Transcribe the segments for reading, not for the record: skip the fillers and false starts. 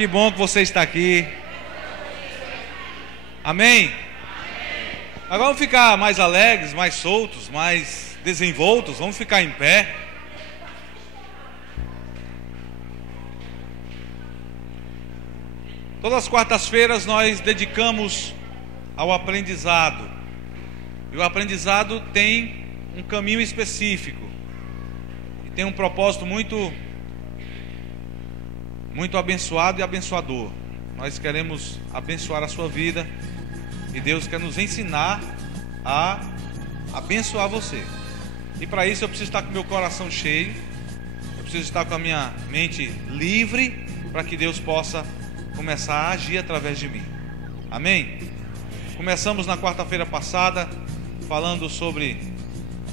Que bom que você está aqui. Amém? Agora vamos ficar mais alegres, mais soltos, mais desenvoltos. Vamos ficar em pé. Todas as quartas-feiras nós dedicamos ao aprendizado. E o aprendizado tem um caminho específico. E tem um propósito muito abençoado e abençoador. Nós queremos abençoar a sua vida. E Deus quer nos ensinar a abençoar você. E para isso eu preciso estar com meu coração cheio. Eu preciso estar com a minha mente livre, para que Deus possa começar a agir através de mim. Amém? Começamos na quarta-feira passada falando sobre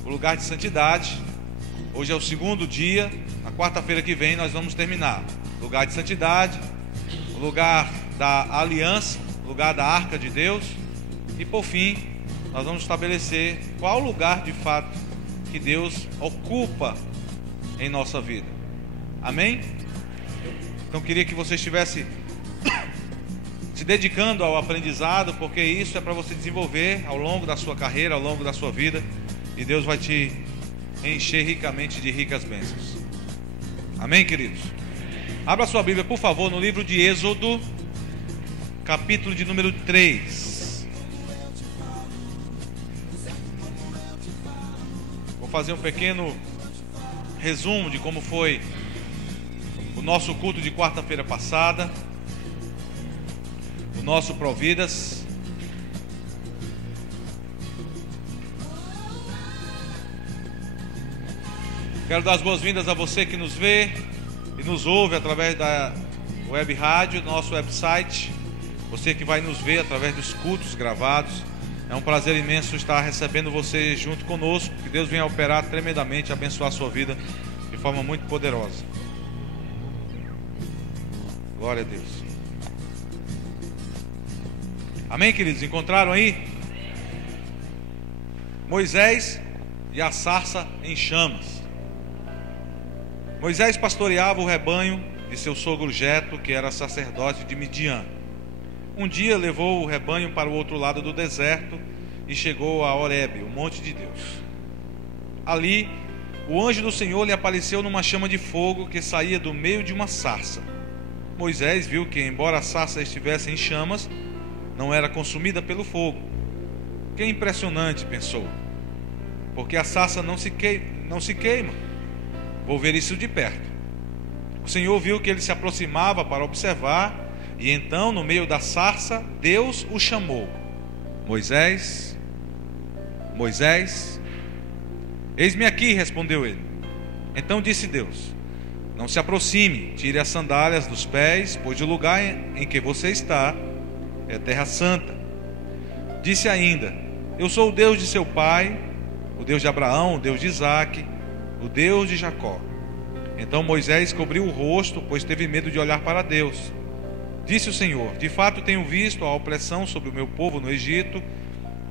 o lugar de santidade. Hoje é o segundo dia. Na quarta-feira que vem nós vamos terminar. Lugar de santidade, o lugar da aliança, o lugar da arca de Deus. E por fim, nós vamos estabelecer qual lugar de fato que Deus ocupa em nossa vida. Amém? Então queria que você estivesse se dedicando ao aprendizado, porque isso é para você desenvolver ao longo da sua carreira, ao longo da sua vida, e Deus vai te encher ricamente de ricas bênçãos. Amém, queridos? Abra sua Bíblia, por favor, no livro de Êxodo, capítulo de número 3. Vou fazer um pequeno resumo de como foi o nosso culto de quarta-feira passada, o nosso Providas. Quero dar as boas-vindas a você que nos vê e nos ouve através da web rádio, nosso website. Você que vai nos ver através dos cultos gravados. É um prazer imenso estar recebendo você junto conosco. Que Deus venha operar tremendamente, abençoar a sua vida de forma muito poderosa. Glória a Deus. Amém, queridos? Encontraram aí? Moisés e a sarça em chamas. Moisés pastoreava o rebanho de seu sogro Jetro, que era sacerdote de Midian. Um dia levou o rebanho para o outro lado do deserto e chegou a Horebe, o monte de Deus. Ali, o anjo do Senhor lhe apareceu numa chama de fogo que saía do meio de uma sarça. Moisés viu que, embora a sarça estivesse em chamas, não era consumida pelo fogo. Que impressionante, pensou, porque a sarça não se queima. Vou ver isso de perto. O Senhor viu que ele se aproximava para observar. E então, no meio da sarça, Deus o chamou: Moisés, Moisés. Eis-me aqui, respondeu ele. Então disse Deus: não se aproxime, tire as sandálias dos pés, pois o lugar em que você está é terra santa. Disse ainda: eu sou o Deus de seu pai, o Deus de Abraão, o Deus de Isaque, o Deus de Jacó. Então Moisés cobriu o rosto, pois teve medo de olhar para Deus. Disse o Senhor: de fato tenho visto a opressão sobre o meu povo no Egito,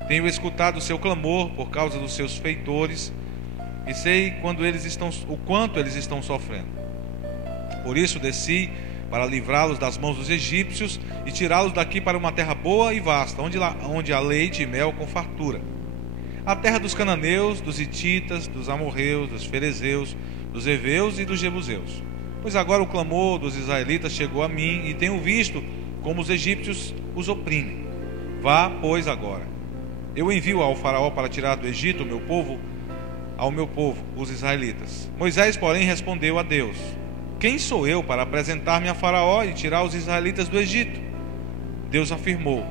tenho escutado o seu clamor por causa dos seus feitores, e sei o quanto eles estão sofrendo. Por isso desci para livrá-los das mãos dos egípcios e tirá-los daqui para uma terra boa e vasta, onde há leite e mel com fartura. A terra dos cananeus, dos hititas, dos amorreus, dos ferezeus, dos heveus e dos jebuseus. Pois agora o clamor dos israelitas chegou a mim, e tenho visto como os egípcios os oprimem. Vá, pois, agora. Eu envio ao faraó para tirar do Egito ao meu povo, os israelitas. Moisés, porém, respondeu a Deus: quem sou eu para apresentar-me a faraó e tirar os israelitas do Egito? Deus afirmou: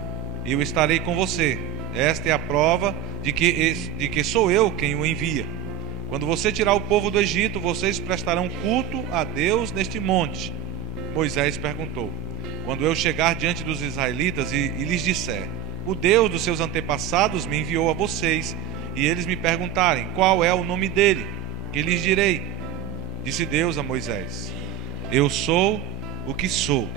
eu estarei com você. Esta é a prova de que sou eu quem o envia. Quando você tirar o povo do Egito, vocês prestarão culto a Deus neste monte. Moisés perguntou: quando eu chegar diante dos israelitas e lhes disser: o Deus dos seus antepassados me enviou a vocês, e eles me perguntarem qual é o nome dele, que lhes direi? Disse Deus a Moisés: eu sou o que sou.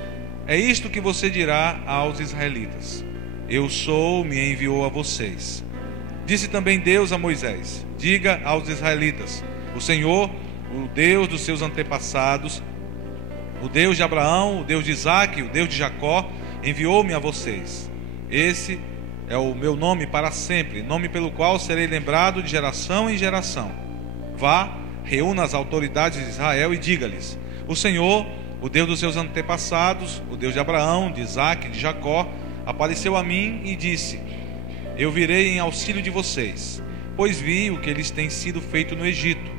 É isto que você dirá aos israelitas: eu sou, me enviou a vocês. Disse também Deus a Moisés: diga aos israelitas: o Senhor, o Deus dos seus antepassados, O Deus de Abraão, o Deus de Isaque, o Deus de Jacó, enviou-me a vocês. Esse é o meu nome para sempre, nome pelo qual serei lembrado de geração em geração. Vá, reúna as autoridades de Israel e diga-lhes: o Senhor, o Deus dos seus antepassados, o Deus de Abraão, de Isaque, de Jacó, apareceu a mim e disse: eu virei em auxílio de vocês, pois vi o que lhes tem sido feito no Egito.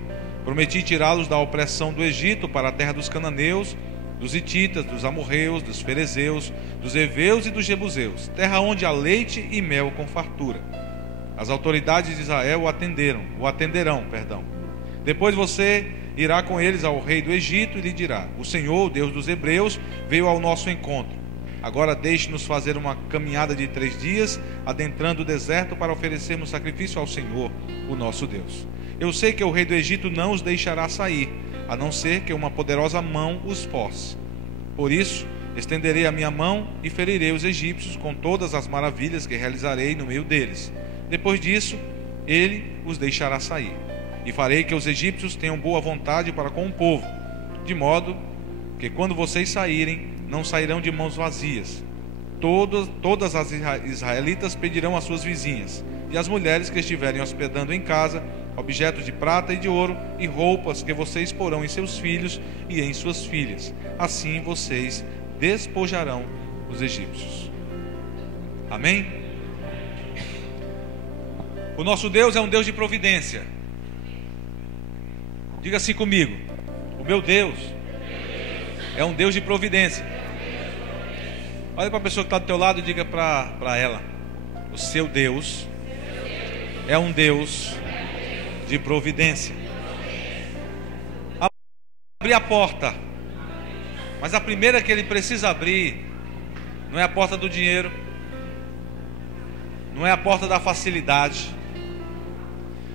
Prometi tirá-los da opressão do Egito para a terra dos cananeus, dos hititas, dos amorreus, dos ferezeus, dos heveus e dos jebuseus, terra onde há leite e mel com fartura. As autoridades de Israel o atenderão. Depois você irá com eles ao rei do Egito e lhe dirá: o Senhor, o Deus dos hebreus, veio ao nosso encontro. Agora deixe-nos fazer uma caminhada de 3 dias, adentrando o deserto para oferecermos sacrifício ao Senhor, o nosso Deus. Eu sei que o rei do Egito não os deixará sair, a não ser que uma poderosa mão os force. Por isso, estenderei a minha mão e ferirei os egípcios com todas as maravilhas que realizarei no meio deles. Depois disso, ele os deixará sair. E farei que os egípcios tenham boa vontade para com o povo, de modo que quando vocês saírem, não sairão de mãos vazias. Todas as israelitas pedirão às suas vizinhas, e as mulheres que estiverem hospedando em casa, objetos de prata e de ouro e roupas que vocês porão em seus filhos e em suas filhas. Assim vocês despojarão os egípcios. Amém? O nosso Deus é um Deus de providência. Diga assim comigo: o meu Deus é um Deus de providência. Olha para a pessoa que está do teu lado e diga para ela: o seu Deus é um Deus de providência. Abrir a porta, mas a primeira que ele precisa abrir não é a porta do dinheiro, não é a porta da facilidade.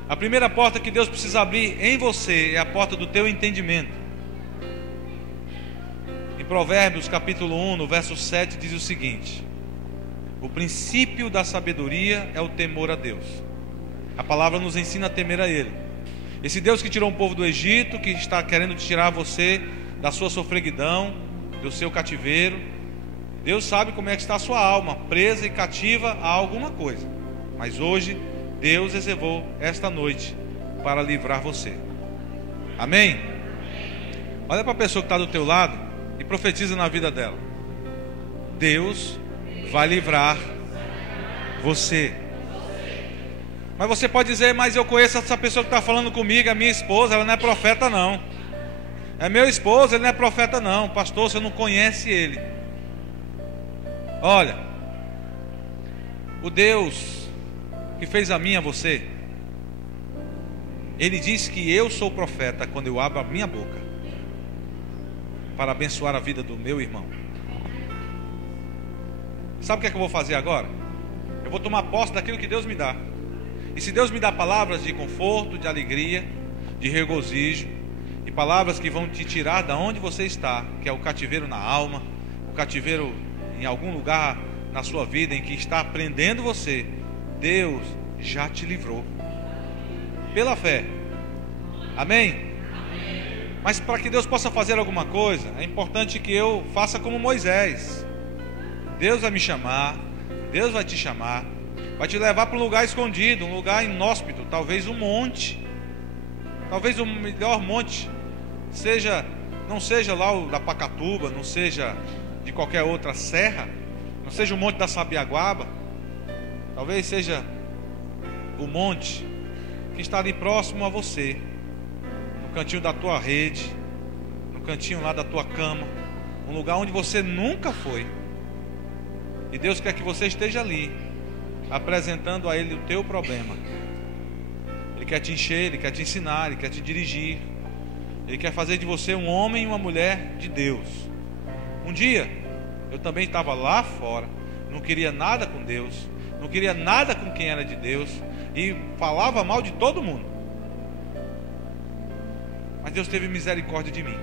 A primeira porta que Deus precisa abrir em você é a porta do teu entendimento. Em Provérbios capítulo 1, no verso 7, diz o seguinte: o princípio da sabedoria é o temor a Deus. A palavra nos ensina a temer a Ele. Esse Deus que tirou um povo do Egito, que está querendo tirar você da sua sofreguidão, do seu cativeiro. Deus sabe como é que está a sua alma, presa e cativa a alguma coisa. Mas hoje, Deus reservou esta noite para livrar você. Amém? Olha para a pessoa que está do teu lado e profetiza na vida dela: Deus vai livrar você. Mas você pode dizer: mas eu conheço essa pessoa que está falando comigo, é minha esposa, ela não é profeta não. É meu esposo, ele não é profeta não. Pastor, você não conhece ele. Olha, o Deus que fez a mim e a você, Ele diz que eu sou profeta quando eu abro a minha boca para abençoar a vida do meu irmão. Sabe o que é que eu vou fazer agora? Eu vou tomar posse daquilo que Deus me dá. E se Deus me dá palavras de conforto, de alegria, de regozijo, e palavras que vão te tirar da onde você está, que é o cativeiro na alma, o cativeiro em algum lugar na sua vida em que está prendendo você, Deus já te livrou pela fé. Amém? Mas para que Deus possa fazer alguma coisa, é importante que eu faça como Moisés. Deus vai me chamar, Deus vai te chamar, vai te levar para um lugar escondido, um lugar inóspito, talvez um monte, talvez o melhor monte não seja lá o da Pacatuba, não seja de qualquer outra serra, não seja o monte da Sabiaguaba, talvez seja o monte que está ali próximo a você, no cantinho da tua rede, no cantinho lá da tua cama, um lugar onde você nunca foi. E Deus quer que você esteja ali, apresentando a Ele o teu problema. Ele quer te encher, Ele quer te ensinar, Ele quer te dirigir. Ele quer fazer de você um homem e uma mulher de Deus. Um dia, eu também estava lá fora, não queria nada com Deus, não queria nada com quem era de Deus, e falava mal de todo mundo. Mas Deus teve misericórdia de mim,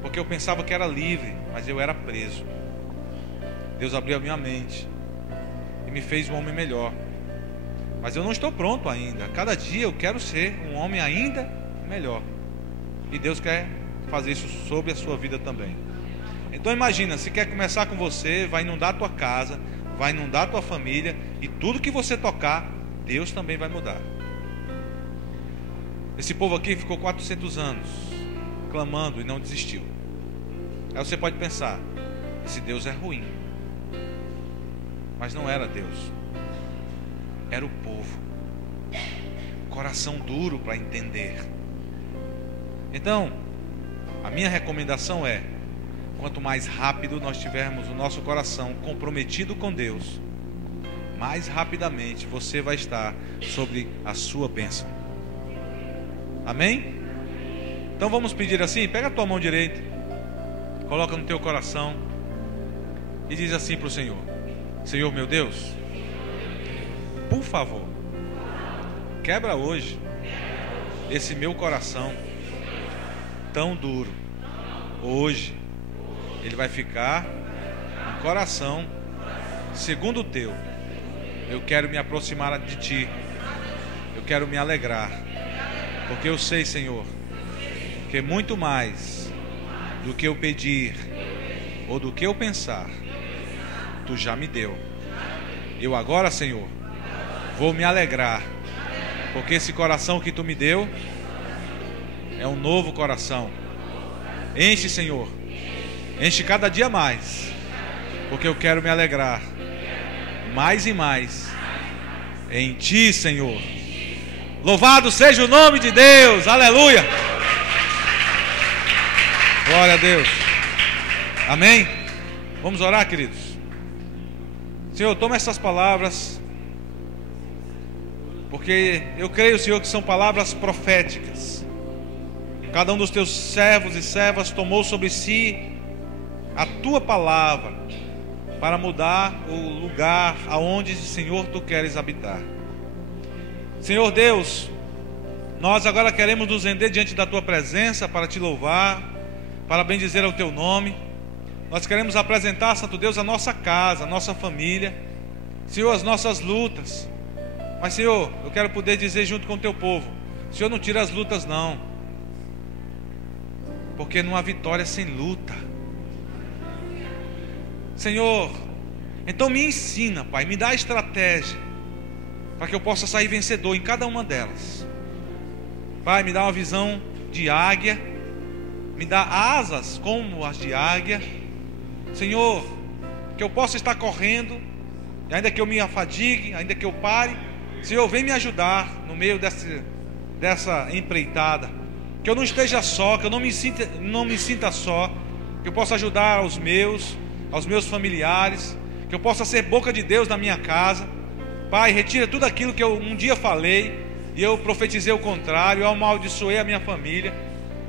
porque eu pensava que era livre, mas eu era preso. Deus abriu a minha mente e me fez um homem melhor. Mas eu não estou pronto ainda. Cada dia eu quero ser um homem ainda melhor. E Deus quer fazer isso sobre a sua vida também. Então imagina, se quer começar com você, vai inundar a tua casa, vai inundar a tua família, e tudo que você tocar, Deus também vai mudar. Esse povo aqui ficou 400 anos clamando e não desistiu. Aí você pode pensar, esse Deus é ruim. Mas não era Deus, era o povo, coração duro para entender. Então, a minha recomendação é: quanto mais rápido nós tivermos o nosso coração comprometido com Deus, mais rapidamente você vai estar sobre a sua bênção. Amém? Então vamos pedir assim: pega a tua mão direita, coloca no teu coração e diz assim para o Senhor: Senhor meu Deus, por favor, quebra hoje esse meu coração tão duro. Hoje ele vai ficar um coração segundo o teu. Eu quero me aproximar de ti, eu quero me alegrar, porque eu sei, Senhor, que muito mais do que eu pedir ou do que eu pensar, tu já me deu. Eu agora, Senhor, vou me alegrar, porque esse coração que tu me deu é um novo coração. Enche, Senhor, enche cada dia mais, porque eu quero me alegrar mais e mais em ti, Senhor. Louvado seja o nome de Deus, aleluia. Glória a Deus. Amém? Vamos orar, queridos. Senhor, toma essas palavras, porque eu creio, Senhor, que são palavras proféticas. Cada um dos teus servos e servas tomou sobre si a tua palavra para mudar o lugar aonde, Senhor, tu queres habitar. Senhor Deus, nós agora queremos nos render diante da tua presença para te louvar, para bendizer o teu nome. Nós queremos apresentar, Santo Deus, a nossa casa, a nossa família, Senhor, as nossas lutas. Mas, Senhor, eu quero poder dizer junto com o teu povo: Senhor, não tira as lutas não, porque não há vitória sem luta. Senhor, então me ensina, Pai, me dá a estratégia para que eu possa sair vencedor em cada uma delas. Pai, me dá uma visão de águia, me dá asas como as de águia. Senhor, que eu possa estar correndo, ainda que eu me afadigue, ainda que eu pare. Senhor, vem me ajudar no meio dessa empreitada. Que eu não esteja só, que eu não me sinta só. Que eu possa ajudar aos meus familiares. Que eu possa ser boca de Deus na minha casa. Pai, retira tudo aquilo que eu um dia falei e eu profetizei o contrário, eu amaldiçoei a minha família.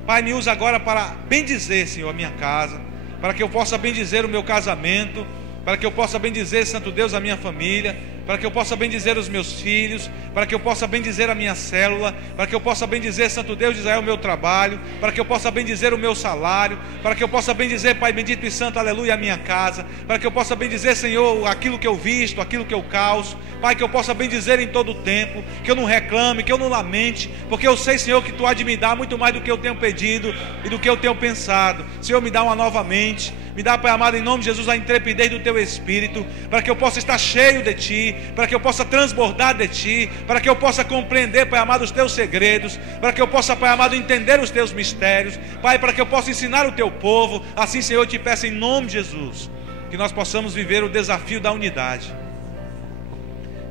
Pai, me usa agora para bendizer, Senhor, a minha casa, para que eu possa bendizer o meu casamento, para que eu possa bendizer, Santo Deus, a minha família, para que eu possa bendizer os meus filhos, para que eu possa bendizer a minha célula, para que eu possa bendizer, Santo Deus de Israel, o meu trabalho, para que eu possa bendizer o meu salário, para que eu possa bendizer, Pai bendito e santo, aleluia, a minha casa, para que eu possa bendizer, Senhor, aquilo que eu visto, aquilo que eu calço. Pai, que eu possa bendizer em todo o tempo, que eu não reclame, que eu não lamente, porque eu sei, Senhor, que tu há de me dar muito mais do que eu tenho pedido e do que eu tenho pensado. Senhor, me dá uma nova mente, me dá, Pai amado, em nome de Jesus, a intrepidez do teu Espírito, para que eu possa estar cheio de ti, para que eu possa transbordar de ti, para que eu possa compreender, Pai amado, os teus segredos, para que eu possa, Pai amado, entender os teus mistérios, Pai, para que eu possa ensinar o teu povo. Assim, Senhor, eu te peço em nome de Jesus, que nós possamos viver o desafio da unidade.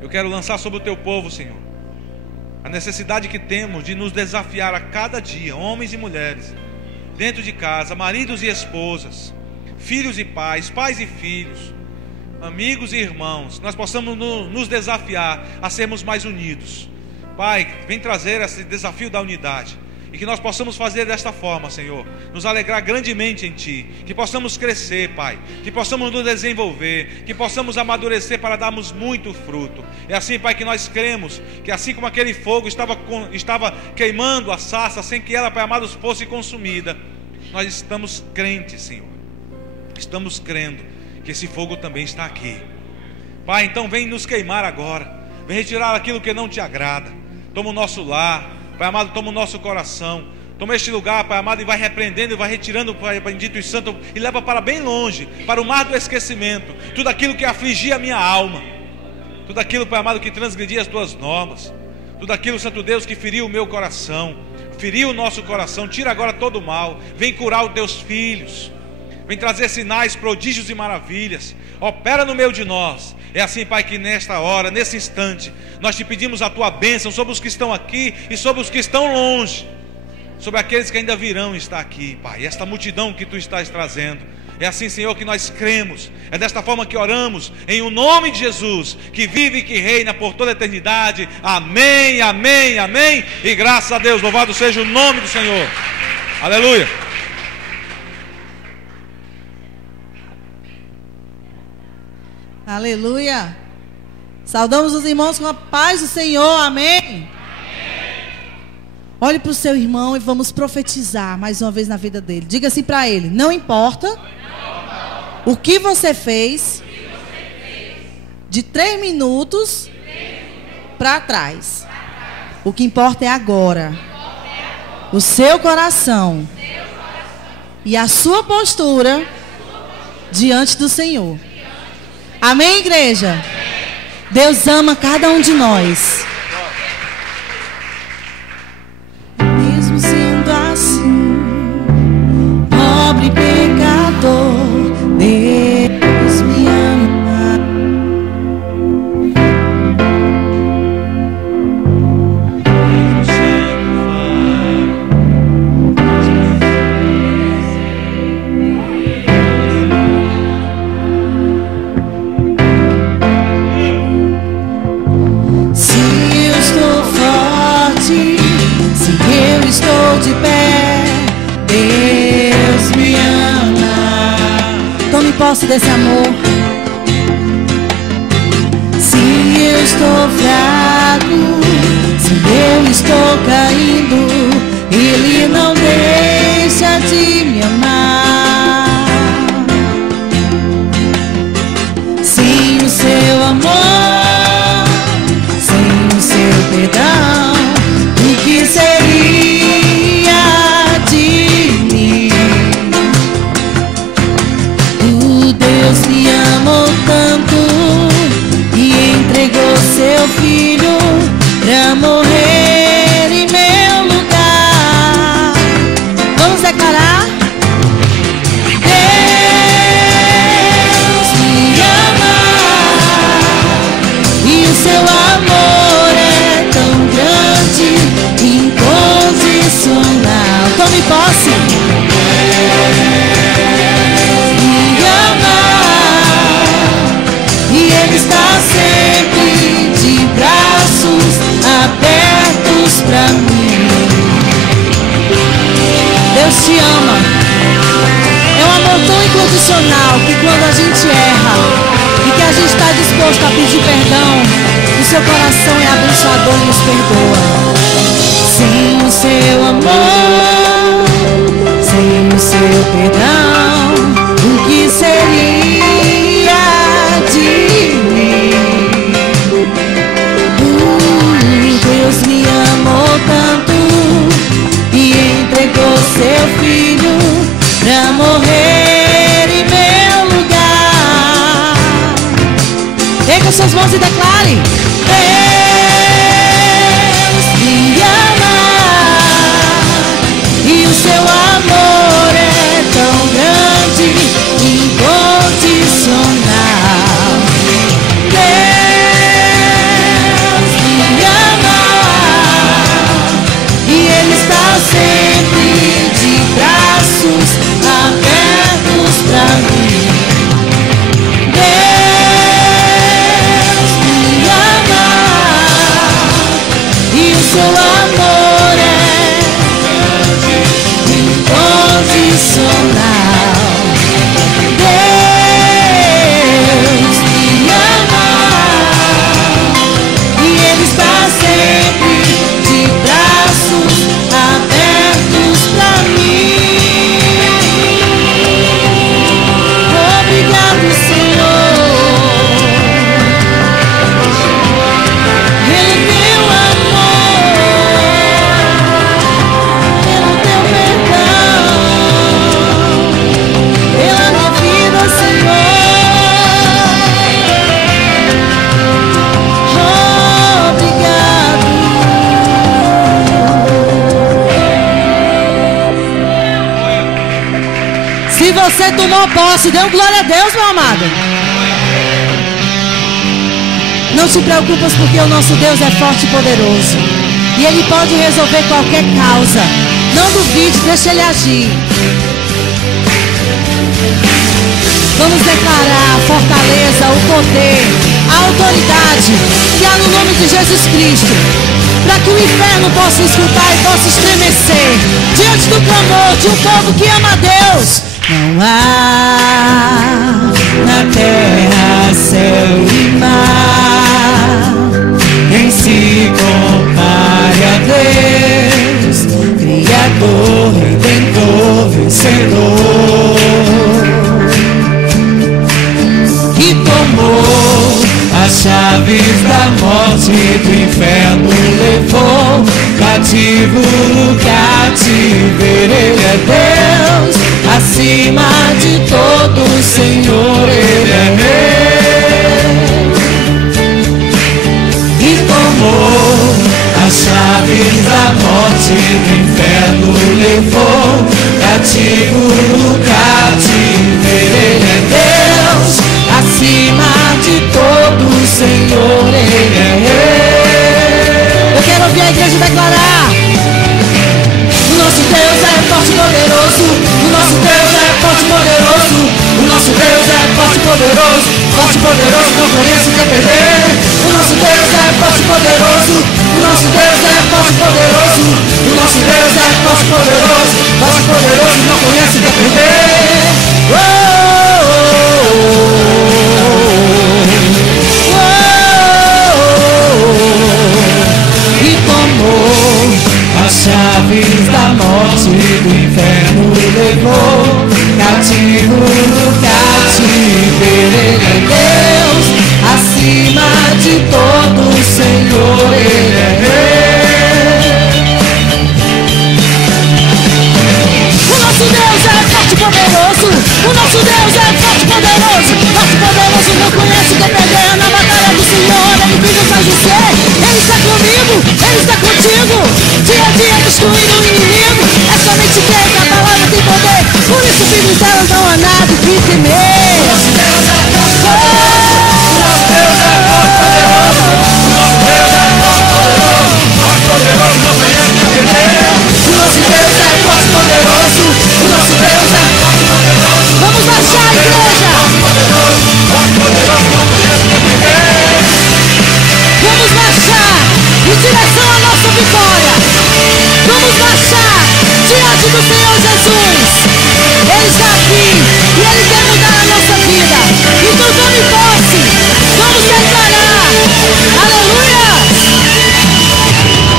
Eu quero lançar sobre o teu povo, Senhor, a necessidade que temos de nos desafiar a cada dia, homens e mulheres, dentro de casa, maridos e esposas, filhos e pais, pais e filhos, amigos e irmãos. Nós possamos nos desafiar a sermos mais unidos. Pai, vem trazer esse desafio da unidade, e que nós possamos fazer desta forma, Senhor, nos alegrar grandemente em ti, que possamos crescer, Pai, que possamos nos desenvolver, que possamos amadurecer para darmos muito fruto. É assim, Pai, que nós cremos que assim como aquele fogo estava queimando a sarça sem que ela, Pai amado, fosse consumida, nós estamos crentes, Senhor, estamos crendo que esse fogo também está aqui. Pai, então vem nos queimar agora, vem retirar aquilo que não te agrada. Toma o nosso lar, Pai amado, toma o nosso coração, Toma este lugar, Pai amado, e vai repreendendo, e vai retirando, Pai bendito e santo, e leva para bem longe, para o mar do esquecimento, tudo aquilo que afligia a minha alma, tudo aquilo, Pai amado, que transgredia as tuas normas, tudo aquilo, Santo Deus, que feriu o meu coração, feriu o nosso coração. Tira agora todo o mal, vem curar os teus filhos, vem trazer sinais, prodígios e maravilhas, opera no meio de nós. É assim, Pai, que nesta hora, nesse instante, nós te pedimos a tua bênção sobre os que estão aqui e sobre os que estão longe, sobre aqueles que ainda virão estar aqui, Pai, esta multidão que tu estás trazendo. É assim, Senhor, que nós cremos, é desta forma que oramos, em o nome de Jesus, que vive e que reina por toda a eternidade. Amém, amém, amém, e graças a Deus, louvado seja o nome do Senhor. Aleluia. Aleluia. Saudamos os irmãos com a paz do Senhor, amém. Olhe para o seu irmão e vamos profetizar mais uma vez na vida dele. Diga assim para ele: não importa o que você fez de 3 minutos para trás. O que importa é agora. O seu coração e a sua postura diante do Senhor. Amém, igreja? Deus ama cada um de nós. Mesmo sendo assim, pobre pecador, Deus me ama. Se eu estou forte, se eu estou de pé, Deus me ama. Tome posse desse amor. Se eu estou fraco, se eu estou caindo, Ele não deixa de me amar. Sem o seu amor, sem o seu perdão, o que seria de mim? O Deus me amou tanto e entregou seu filho pra morrer em meu lugar. Vamos declarar? Deus me ama e o seu amor é tão grande, incondicional. Tome posse. Me ama e Ele está sempre de braços abertos pra mim. Deus te ama. É um amor tão incondicional que quando a gente erra e que a gente está disposto a pedir perdão, o seu coração é abençoador e nos perdoa. Sem o seu amor, sem o seu perdão, o que seria de mim? Deus me amou tanto e entregou seu filho pra morrer em meu lugar. Erga suas mãos e declare: Deus me ama e o seu amor é tão grande, incondicional. Deus me ama e Ele está sempre de braços abertos pra mim. Deus me ama Você tomou posse, dê um glória a Deus, meu amado. Não te preocupas, porque o nosso Deus é forte e poderoso. E Ele pode resolver qualquer causa. Não duvide, deixa Ele agir. Vamos declarar a fortaleza, o poder, a autoridade que há no nome de Jesus Cristo, para que o inferno possa escutar e possa estremecer diante do clamor de um povo que ama a Deus. Não há na terra, céu e mar quem se compare a Deus, Criador, Redentor, Vencedor, que tomou as chaves da morte e do inferno, levou cativo no cativeiro. Ele é Deus, acima de todo Senhor. Ele é Rei, e tomou as chaves da morte e do inferno, levou cativo no cativeiro. Ele é Deus, acima de todo Senhor. Ele é Rei. Eu quero ouvir a igreja declarar: o nosso Deus é forte e poderoso. O nosso Deus é forte e poderoso. O nosso Deus é forte e poderoso. Forte e poderoso, não conheço quem perder. O nosso Deus é forte e poderoso. O nosso Deus é forte e poderoso. O nosso Deus é forte e poderoso. Forte e poderoso, não conhece quem perder. E tomou as chaves da morte e do inferno, e levou cativo no cativeiro. Ele é Deus, acima de todo Senhor. Ele é Rei. O nosso Deus é forte e poderoso. O nosso Deus é forte e poderoso. Forte e poderoso, não conhece quem perder. Na batalha do Senhor Ele vive e faz vencer. Ele está comigo, Ele está contigo. Dia a dia destruindo o inimigo. É somente quem a palavra tem poder. Por isso, filhos delas, não há nada que temer. O nosso Deus é forte e poderoso. O nosso Deus é forte e poderoso. O nosso Deus é forte e poderoso. Forte e poderoso, não conhece quem perder. O nosso Deus é forte e poderoso. O nosso Deus é forte e poderoso. Vamos marchar, igreja. Forte e poderoso, não conhece quem perder. Vamos marchar em direção à nossa vitória. Vamos marchar diante do Senhor Jesus. Ele está aqui e Ele quer mudar a nossa vida. Então tome posse. Vamos declarar. Aleluia.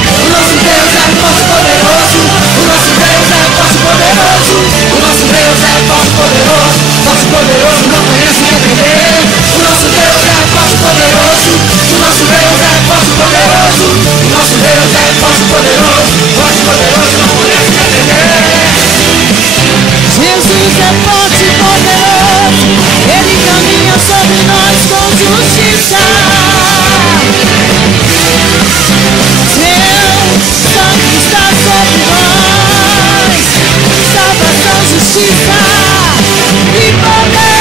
O nosso Deus é forte e poderoso. O nosso Deus é forte e poderoso. O nosso Deus é forte e poderoso. Forte e poderoso, não conhece quem perder. O nosso Deus é forte e poderoso. O nosso Deus é forte e poderoso. O nosso Deus é forte e poderoso. Forte e poderoso, não conhece quem perder. Jesus é forte e poderoso. Ele caminha sobre nós com justiça. Seu sangue está sobre nós. Salvação, justiça e poder.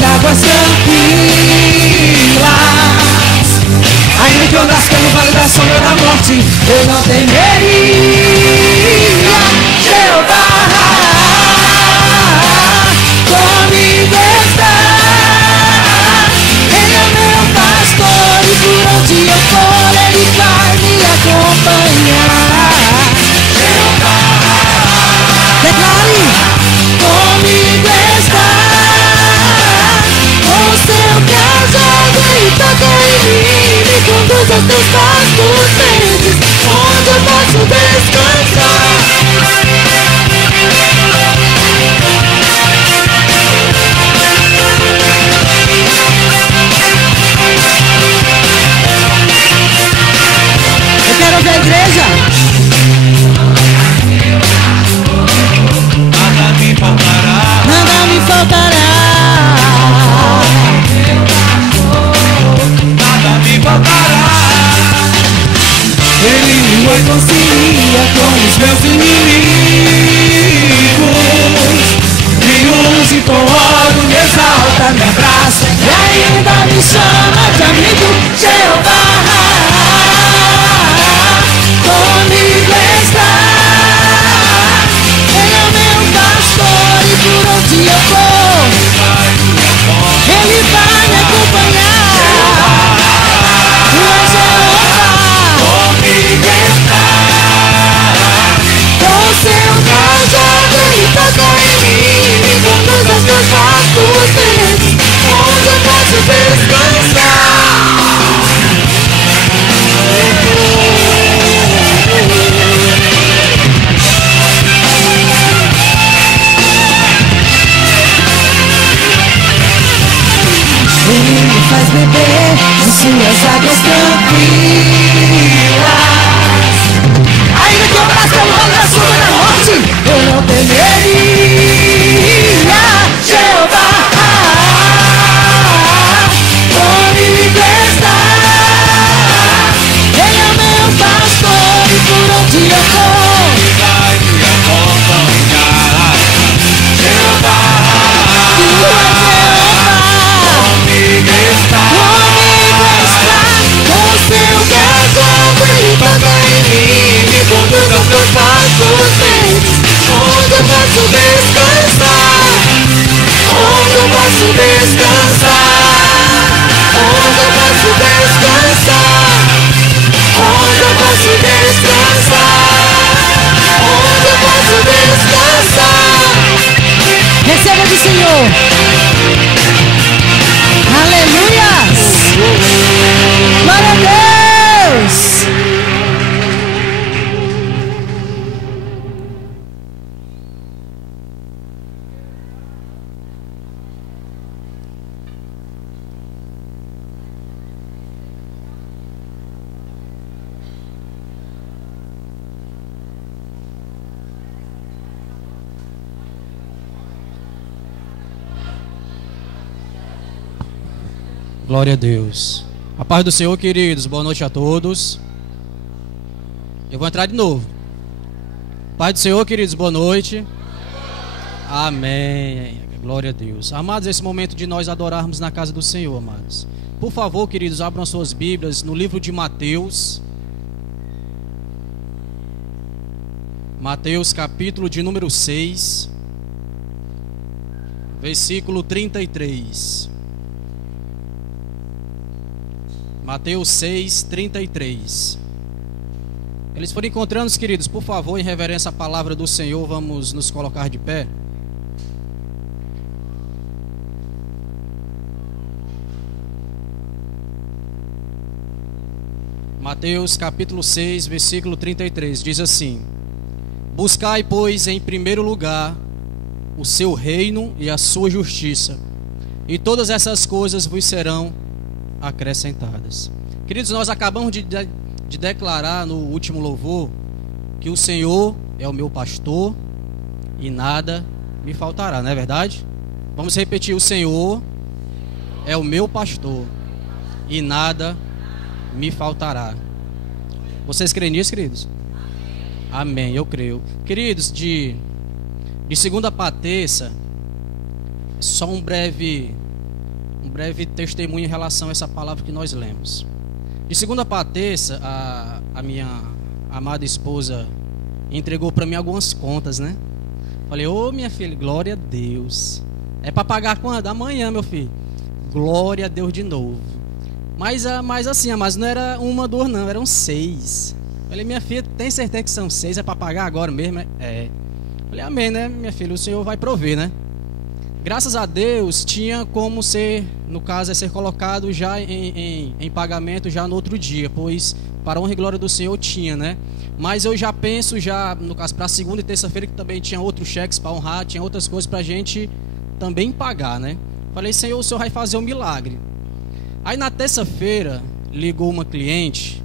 Águas tranquilas, ainda que eu andasse pelo vale da sombra da morte, eu não temeria. Jeová comigo. dos teus pastos verdes, onde eu posso descansar. Eu quero ver a igreja. Nada me faltará. Nada me faltará. Nada me faltará. Ele me reconcilia com os meus inimigos, me unge com óleo, me exalta, me abraça e ainda me chama de amigo. Jeová comigo está. Ele é o meu pastor e por onde eu for Ele vai me acompanhar. Tu és Jeová, comigo está. Com seu cajado ele toca em mim, me conduz aos teus pastos verdes, onde eu posso descansar. Ele me faz beber de suas águas tranquilas. Ainda que eu passe pelo vale da sombra da morte, eu não temeria. Jeová comigo está. Ele é o meu pastor e por onde eu for Vai me acompanhar. Jeová Tu és Jeová. comigo está. Comigo está, com seu cajado ele toca em mim, me conduz aos teus pastos verdes, onde eu posso descansar. Onde eu posso descansar. Onde eu posso descansar. Onde eu posso descansar. Onde eu posso descansar. Receba do Senhor. Aleluias! Glória a Deus! Glória a Deus. A paz do Senhor, queridos. Boa noite a todos. Eu vou entrar de novo. Paz do Senhor, queridos. Boa noite. Amém. Glória a Deus. Amados, esse momento de nós adorarmos na casa do Senhor, amados. Por favor, queridos, abram suas Bíblias no livro de Mateus. Mateus, capítulo de número 6, versículo 33. Mateus 6, 33. Eles foram encontrando, queridos, por favor, em reverência à palavra do Senhor, vamos nos colocar de pé. Mateus capítulo 6, versículo 33, diz assim: Buscai, pois, em primeiro lugar o seu reino e a sua justiça, e todas essas coisas vos serão acrescentadas. Queridos, nós acabamos de declarar no último louvor que o Senhor é o meu pastor e nada me faltará, não é verdade? Vamos repetir: o Senhor é o meu pastor e nada me faltará. Vocês creem nisso, queridos? Amém, eu creio. Queridos, de segunda Patrícia, só um breve testemunho em relação a essa palavra que nós lemos. De segunda Patrícia, a minha amada esposa entregou para mim algumas contas, né? Falei: ô minha filha, glória a Deus. É para pagar quando? Amanhã, meu filho. Glória a Deus de novo. Mas assim, mas não era uma, duas não, eram 6. Falei: minha filha, tem certeza que são 6? É para pagar agora mesmo? É. Falei: amém, né, minha filha? O Senhor vai prover, né? Graças a Deus, tinha como ser, no caso, ser colocado já em pagamento já no outro dia, pois para a honra e glória do Senhor tinha, né? Mas eu já penso, no caso, para a segunda e terça-feira, que também tinha outros cheques para honrar, tinha outras coisas para a gente também pagar, né? Falei, Senhor, o Senhor vai fazer um milagre. Aí na terça-feira, ligou uma cliente,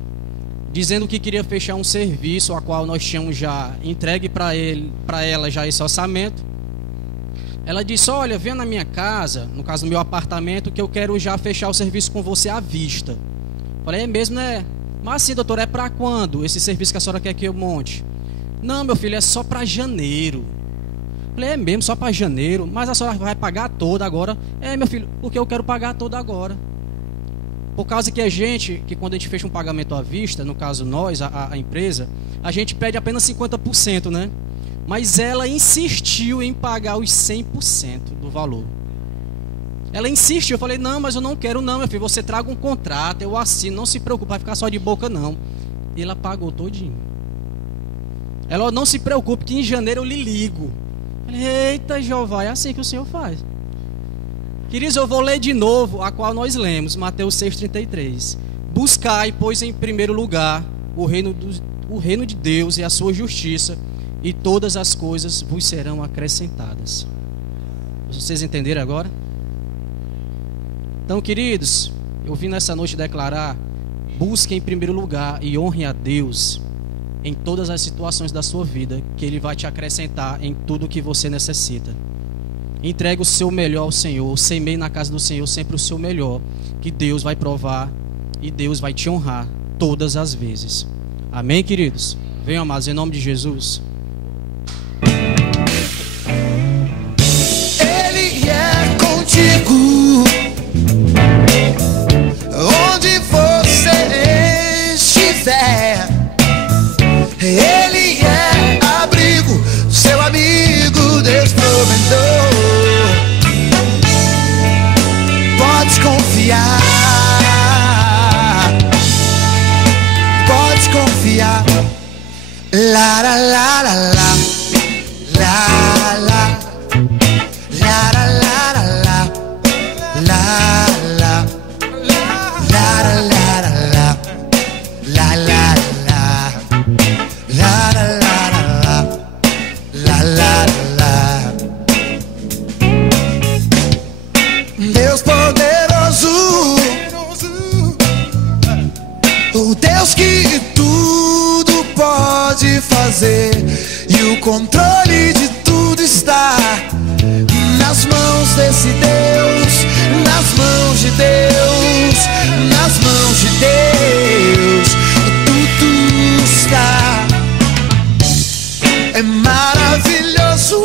dizendo que queria fechar um serviço, a qual nós tínhamos já entregue para ela já esse orçamento. Ela disse, olha, venha na minha casa, no caso no meu apartamento, que eu quero já fechar o serviço com você à vista. Falei, é mesmo, né? Mas assim, doutor, é para quando esse serviço que a senhora quer que eu monte? Não, meu filho, é só para janeiro. Falei, é mesmo, só para janeiro? Mas a senhora vai pagar toda agora? É, meu filho, porque eu quero pagar toda agora. Por causa que quando a gente fecha um pagamento à vista, no caso nós, a empresa, a gente pede apenas 50%, né? Mas ela insistiu em pagar os 100% do valor. Ela insistiu, eu falei, não, mas eu não quero não, meu filho, você traga um contrato, eu assino, não se preocupe, vai ficar só de boca não. E ela pagou todinho. Ela, não se preocupe que em janeiro eu lhe ligo. Eu falei, eita Jeová, é assim que o Senhor faz. Queridos, eu vou ler de novo a qual nós lemos, Mateus 6,33. Buscai, pois, em primeiro lugar o reino de Deus e a sua justiça, e todas as coisas vos serão acrescentadas. Vocês entenderam agora? Então, queridos, eu vim nessa noite declarar: busque em primeiro lugar e honre a Deus em todas as situações da sua vida, que Ele vai te acrescentar em tudo o que você necessita. Entregue o seu melhor ao Senhor, semeie na casa do Senhor sempre o seu melhor, que Deus vai provar e Deus vai te honrar todas as vezes. Amém, queridos? Venham, amados, em nome de Jesus. Ele é contigo, onde você estiver. Ele é abrigo, seu amigo, Deus provedor. Pode confiar, pode confiar. La la la la la, la la, la la la la, la la, la la la, la la la, la la la. Deus poderoso, o Deus que tudo pode fazer, e o controle de tudo está nas mãos desse Deus, nas mãos de Deus, nas mãos de Deus, tudo está. É maravilhoso,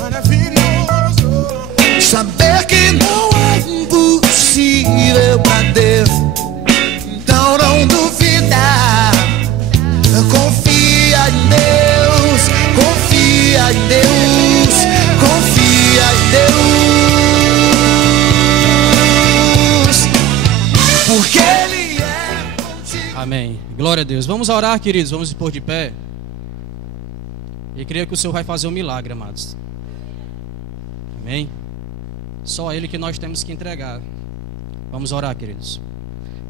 maravilhoso saber que não é impossível pra Deus. Então não duvida, confia em Deus, confia em Deus, confia em Deus, porque Ele é contigo. Amém. Glória a Deus. Vamos orar, queridos. Vamos pôr de pé. E creio que o Senhor vai fazer um milagre, amados. Amém. Só a Ele que nós temos que entregar. Vamos orar, queridos.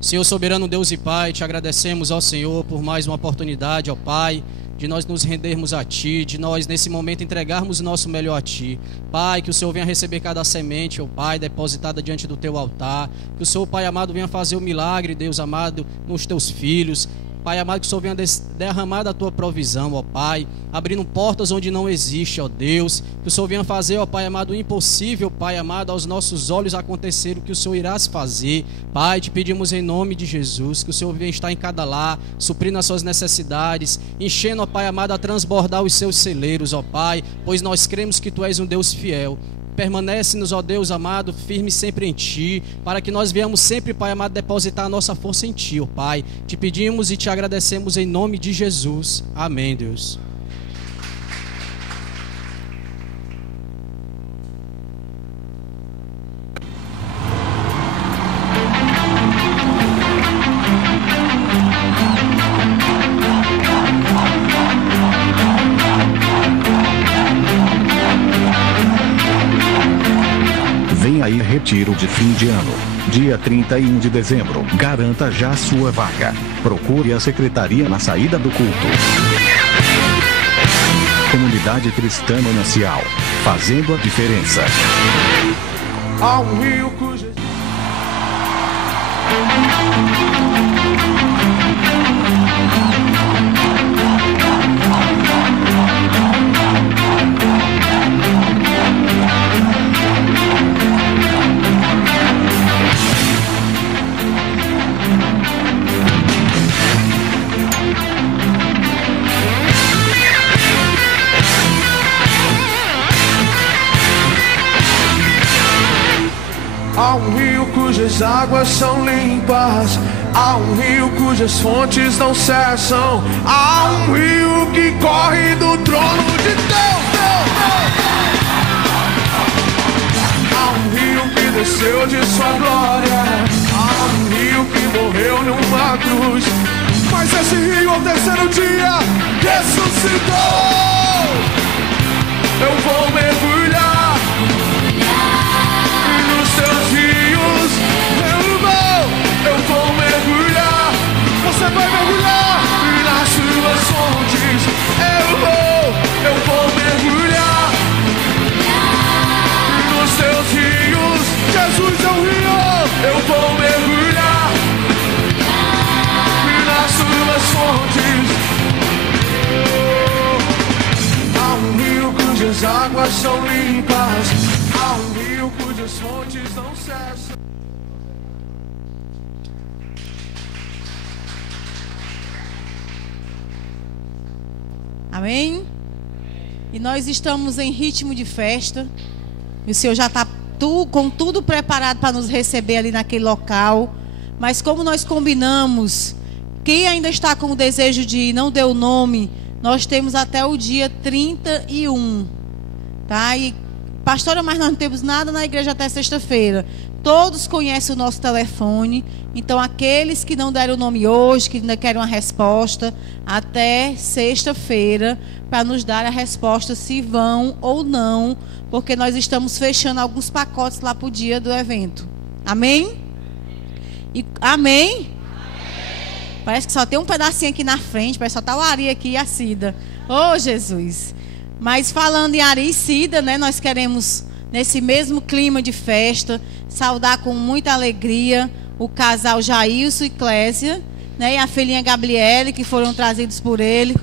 Senhor soberano, Deus e Pai, te agradecemos, ó Senhor, por mais uma oportunidade, ó Pai, de nós nos rendermos a Ti, de nós nesse momento entregarmos o nosso melhor a Ti. Pai, que o Senhor venha receber cada semente, ó Pai, depositada diante do Teu altar. Que o Senhor, Pai amado, venha fazer o milagre, Deus amado, nos Teus filhos. Pai amado, que o Senhor venha derramar da Tua provisão, ó Pai, abrindo portas onde não existe, ó Deus. Que o Senhor venha fazer, ó Pai amado, o impossível, Pai amado, aos nossos olhos acontecer o que o Senhor irás fazer. Pai, te pedimos em nome de Jesus, que o Senhor venha estar em cada lar, suprindo as suas necessidades, enchendo, ó Pai amado, a transbordar os seus celeiros, ó Pai, pois nós cremos que Tu és um Deus fiel. Permanece-nos, ó Deus amado, firme sempre em Ti, para que nós venhamos sempre, Pai amado, depositar a nossa força em Ti, ó Pai. Te pedimos e te agradecemos em nome de Jesus. Amém, Deus. e retiro de fim de ano. Dia 31 de dezembro. Garanta já sua vaga. Procure a secretaria na saída do culto. Comunidade Cristã Manancial, fazendo a diferença. Há um rio cujo... Há um rio cujas águas são limpas. Há um rio cujas fontes não cessam. Há um rio que corre do trono de Deus. Há um rio que desceu de sua glória. Há um rio que morreu numa cruz. Mas esse rio ao terceiro dia ressuscitou. Eu vou mergulhar nos teus rios, eu vou mergulhar. Você vai mergulhar nas suas fontes. Eu vou mergulhar nos teus rios. Jesus é o rio. Eu vou mergulhar nas suas fontes. Há um rio cujas águas são limpas. Há um rio cujas fontes não cessam. Amém? E nós estamos em ritmo de festa. E o Senhor já está com tudo preparado para nos receber ali naquele local. Mas como nós combinamos, quem ainda está com o desejo de ir, não deu o nome, nós temos até o dia 31. Tá? E pastora, mas nós não temos nada na igreja até sexta-feira. Todos conhecem o nosso telefone. Então, aqueles que não deram o nome hoje, que ainda querem uma resposta, até sexta-feira, para nos dar a resposta se vão ou não, porque nós estamos fechando alguns pacotes lá para o dia do evento. Amém? Amém? Parece que só tem um pedacinho aqui na frente, parece só tá o Ari aqui e a Cida. Oh, Jesus! Mas falando em Ari e Cida, né, nós queremos, nesse mesmo clima de festa, saudar com muita alegria o casal Jailson e Clésia, né, e a filhinha Gabriele, que foram trazidos por ele.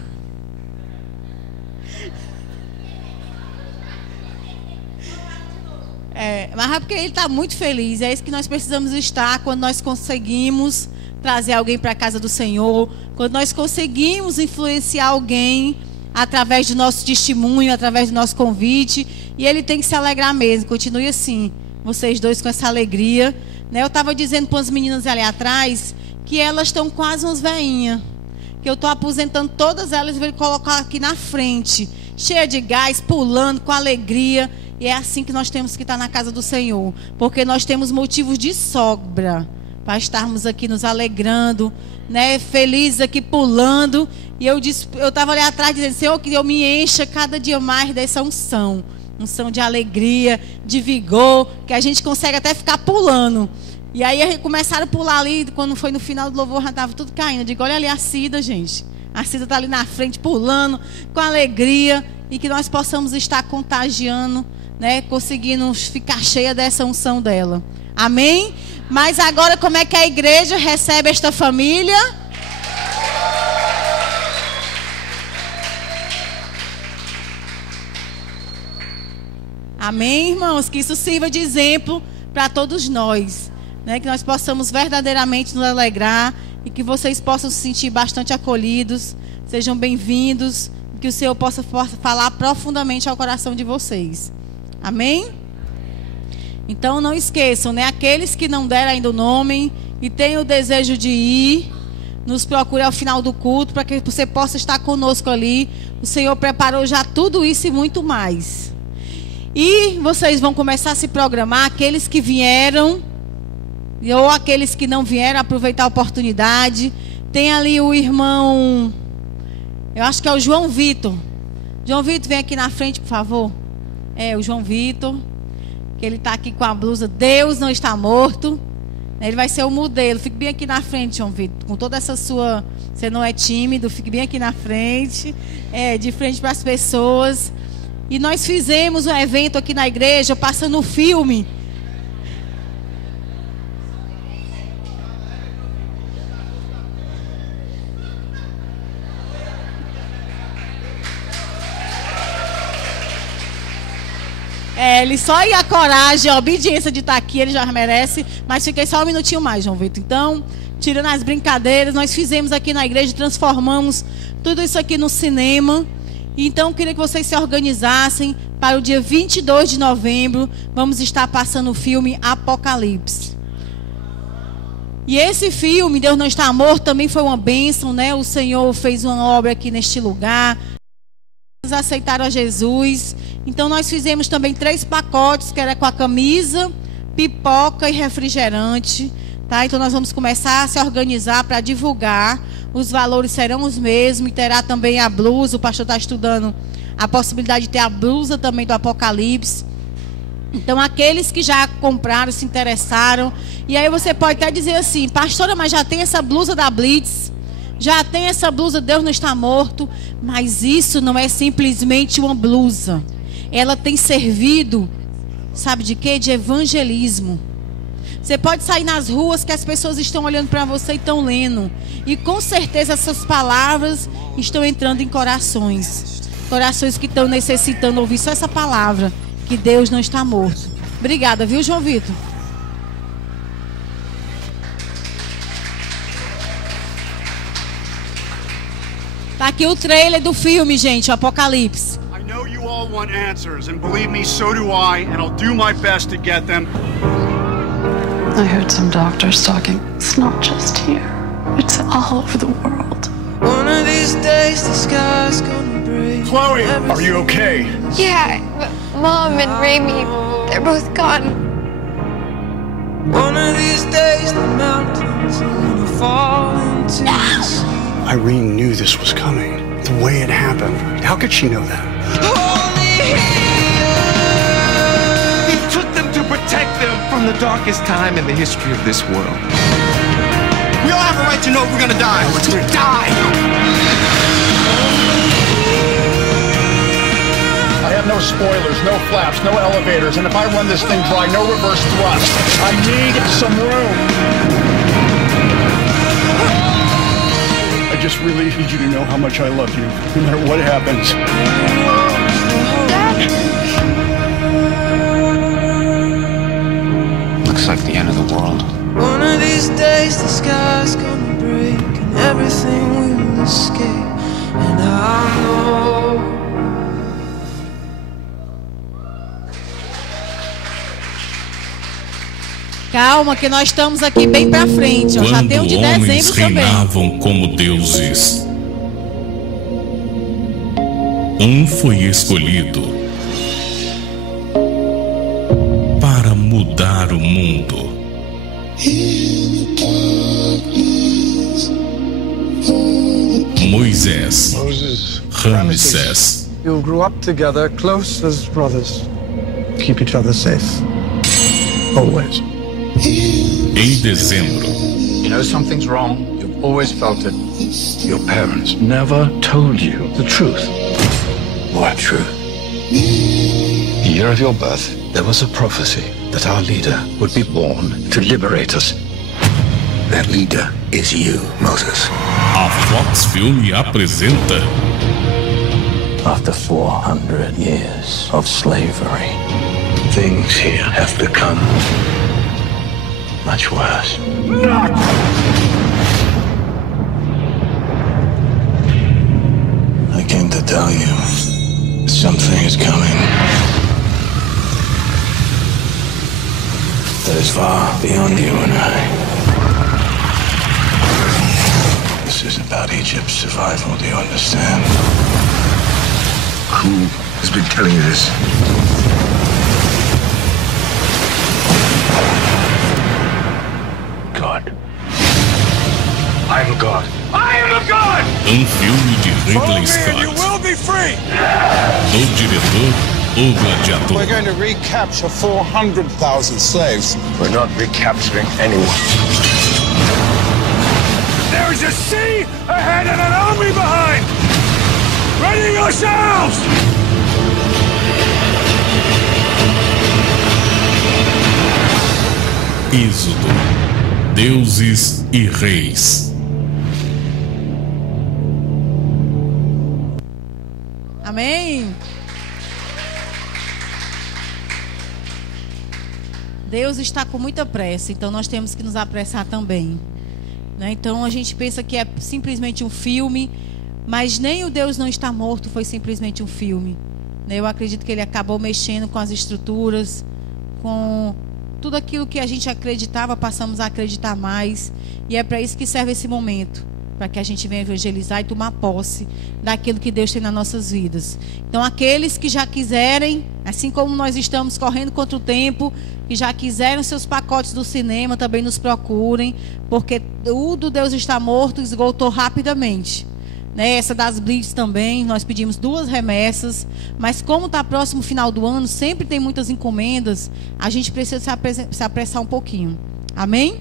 Mas é porque ele está muito feliz. É isso que nós precisamos estar quando nós conseguimos trazer alguém para a casa do Senhor, quando nós conseguimos influenciar alguém através do nosso testemunho, através do nosso convite. E ele tem que se alegrar mesmo. Continue assim, vocês dois com essa alegria, né? Eu estava dizendo para as meninas ali atrás que elas estão quase umas veinhas, que eu estou aposentando todas elas e vou colocar aqui na frente, cheia de gás, pulando com alegria. E é assim que nós temos que estar na casa do Senhor, porque nós temos motivos de sobra para estarmos aqui nos alegrando, né, felizes aqui pulando. E eu estava ali atrás dizendo: Senhor, que eu me encha cada dia mais dessa unção de alegria, de vigor, que a gente consegue até ficar pulando. E aí começaram a pular ali, quando foi no final do louvor já estava tudo caindo. Eu digo: olha ali a Cida, gente, a Cida está ali na frente pulando com alegria, e que nós possamos estar contagiando, né, conseguindo ficar cheia dessa unção dela. Amém? Mas agora, como é que a igreja recebe esta família? Amém, irmãos? Que isso sirva de exemplo para todos nós, né? Que nós possamos verdadeiramente nos alegrar e que vocês possam se sentir bastante acolhidos. Sejam bem-vindos, que o Senhor possa falar profundamente ao coração de vocês. Amém? Então não esqueçam, né? Aqueles que não deram ainda o nome e têm o desejo de ir, nos procure ao final do culto para que você possa estar conosco ali. O Senhor preparou já tudo isso e muito mais. E vocês vão começar a se programar, aqueles que vieram ou aqueles que não vieram, aproveitar a oportunidade. Tem ali o irmão, eu acho que é o João Vitor. João Vitor, vem aqui na frente, por favor. É, o João Vitor. que ele está aqui com a blusa Deus não está morto. Ele vai ser o modelo. Fique bem aqui na frente, João Vitor. Com toda essa sua... Você não é tímido, fique bem aqui na frente. De frente para as pessoas. E nós fizemos um evento aqui na igreja, passando o filme. Ele só ia a coragem, a obediência de estar aqui, ele já merece. Mas fiquei só um minutinho mais, João Vitor. Então, tirando as brincadeiras, nós fizemos aqui na igreja, transformamos tudo isso aqui no cinema. Então, queria que vocês se organizassem para o dia 22 de novembro. Vamos estar passando o filme Apocalipse. E esse filme, Deus Não Está Morto, também foi uma bênção, né? O Senhor fez uma obra aqui neste lugar. Eles aceitaram a Jesus. Então, nós fizemos também 3 pacotes, que era com a camisa, pipoca e refrigerante. Tá? Então, nós vamos começar a se organizar para divulgar. Os valores serão os mesmos. E terá também a blusa. O pastor está estudando a possibilidade de ter a blusa também do Apocalipse. Então, aqueles que já compraram, se interessaram. E aí você pode até dizer assim: pastora, mas já tem essa blusa da Blitz. Já tem essa blusa Deus Não Está Morto. Mas isso não é simplesmente uma blusa. Ela tem servido, sabe de quê? De evangelismo. Você pode sair nas ruas que as pessoas estão olhando para você e estão lendo. E com certeza essas palavras estão entrando em corações. Corações que estão necessitando ouvir só essa palavra. Que Deus não está morto. Obrigada, viu, João Vitor? Tá aqui o trailer do filme, gente, o Apocalipse. I know you all want answers, and believe me, so do I, and I'll do my best to get them. I heard some doctors talking. It's not just here. It's all over the world. One of these days the sky's gonna break. Chloe, are you okay? Yeah, but Mom and Raimi, they're both gone. One of these days the mountains are gonna fall into the sea. Irene knew this was coming. The way it happened. How could she know that? He took them to protect them from the darkest time in the history of this world. We all have a right to know if we're gonna die. We're gonna die! I have no spoilers, no flaps, no elevators, and if I run this thing dry, no reverse thrust. I need some room. I just really need you to know how much I love you, no matter what happens. Dad! Looks like the end of the world. One of these days the sky's gonna break and everything will escape. And I know. Calma, que nós estamos aqui bem pra frente. Ó. Já tem um de dezembro também. Reinavam como deuses, um foi escolhido para mudar o mundo. Moisés, Ramsés. You'll grow up together, close as brothers. Keep each other safe. Always. Em dezembro. You know something's wrong. You've always felt it. Your parents never told you the truth. What truth? The year of your birth, there was a prophecy that our leader would be born to liberate us. That leader is you, Moses. A Fox Film apresenta. After 400 years of slavery, things here have become much worse. I came to tell you, something is coming that is far beyond you and I. This is about Egypt's survival, do you understand? Who has been telling you this? God. I am a God. I am a god! Um filme de Ridley Follow me and you Scott. will be free! Do diretor O Gladiador. We're going to recapture 400,000 slaves. We're not recapturing anyone. There's a sea ahead and an army behind! Ready yourselves! Êxodo. Deuses e reis. Amém? Deus está com muita pressa, então nós temos que nos apressar também, né? Então a gente pensa que é simplesmente um filme, mas nem o Deus Não Está Morto foi simplesmente um filme, né? Eu acredito que ele acabou mexendo com as estruturas, com tudo aquilo que a gente acreditava, passamos a acreditar mais, e é para isso que serve esse momento, para que a gente venha evangelizar e tomar posse daquilo que Deus tem nas nossas vidas. Então aqueles que já quiserem, assim como nós estamos correndo contra o tempo, que já quiserem seus pacotes do cinema, também nos procurem, porque o do Deus Está Morto esgotou rapidamente, né? Essa das Blitz também, nós pedimos 2 remessas, mas como está próximo o final do ano, sempre tem muitas encomendas, a gente precisa se apressar um pouquinho. Amém?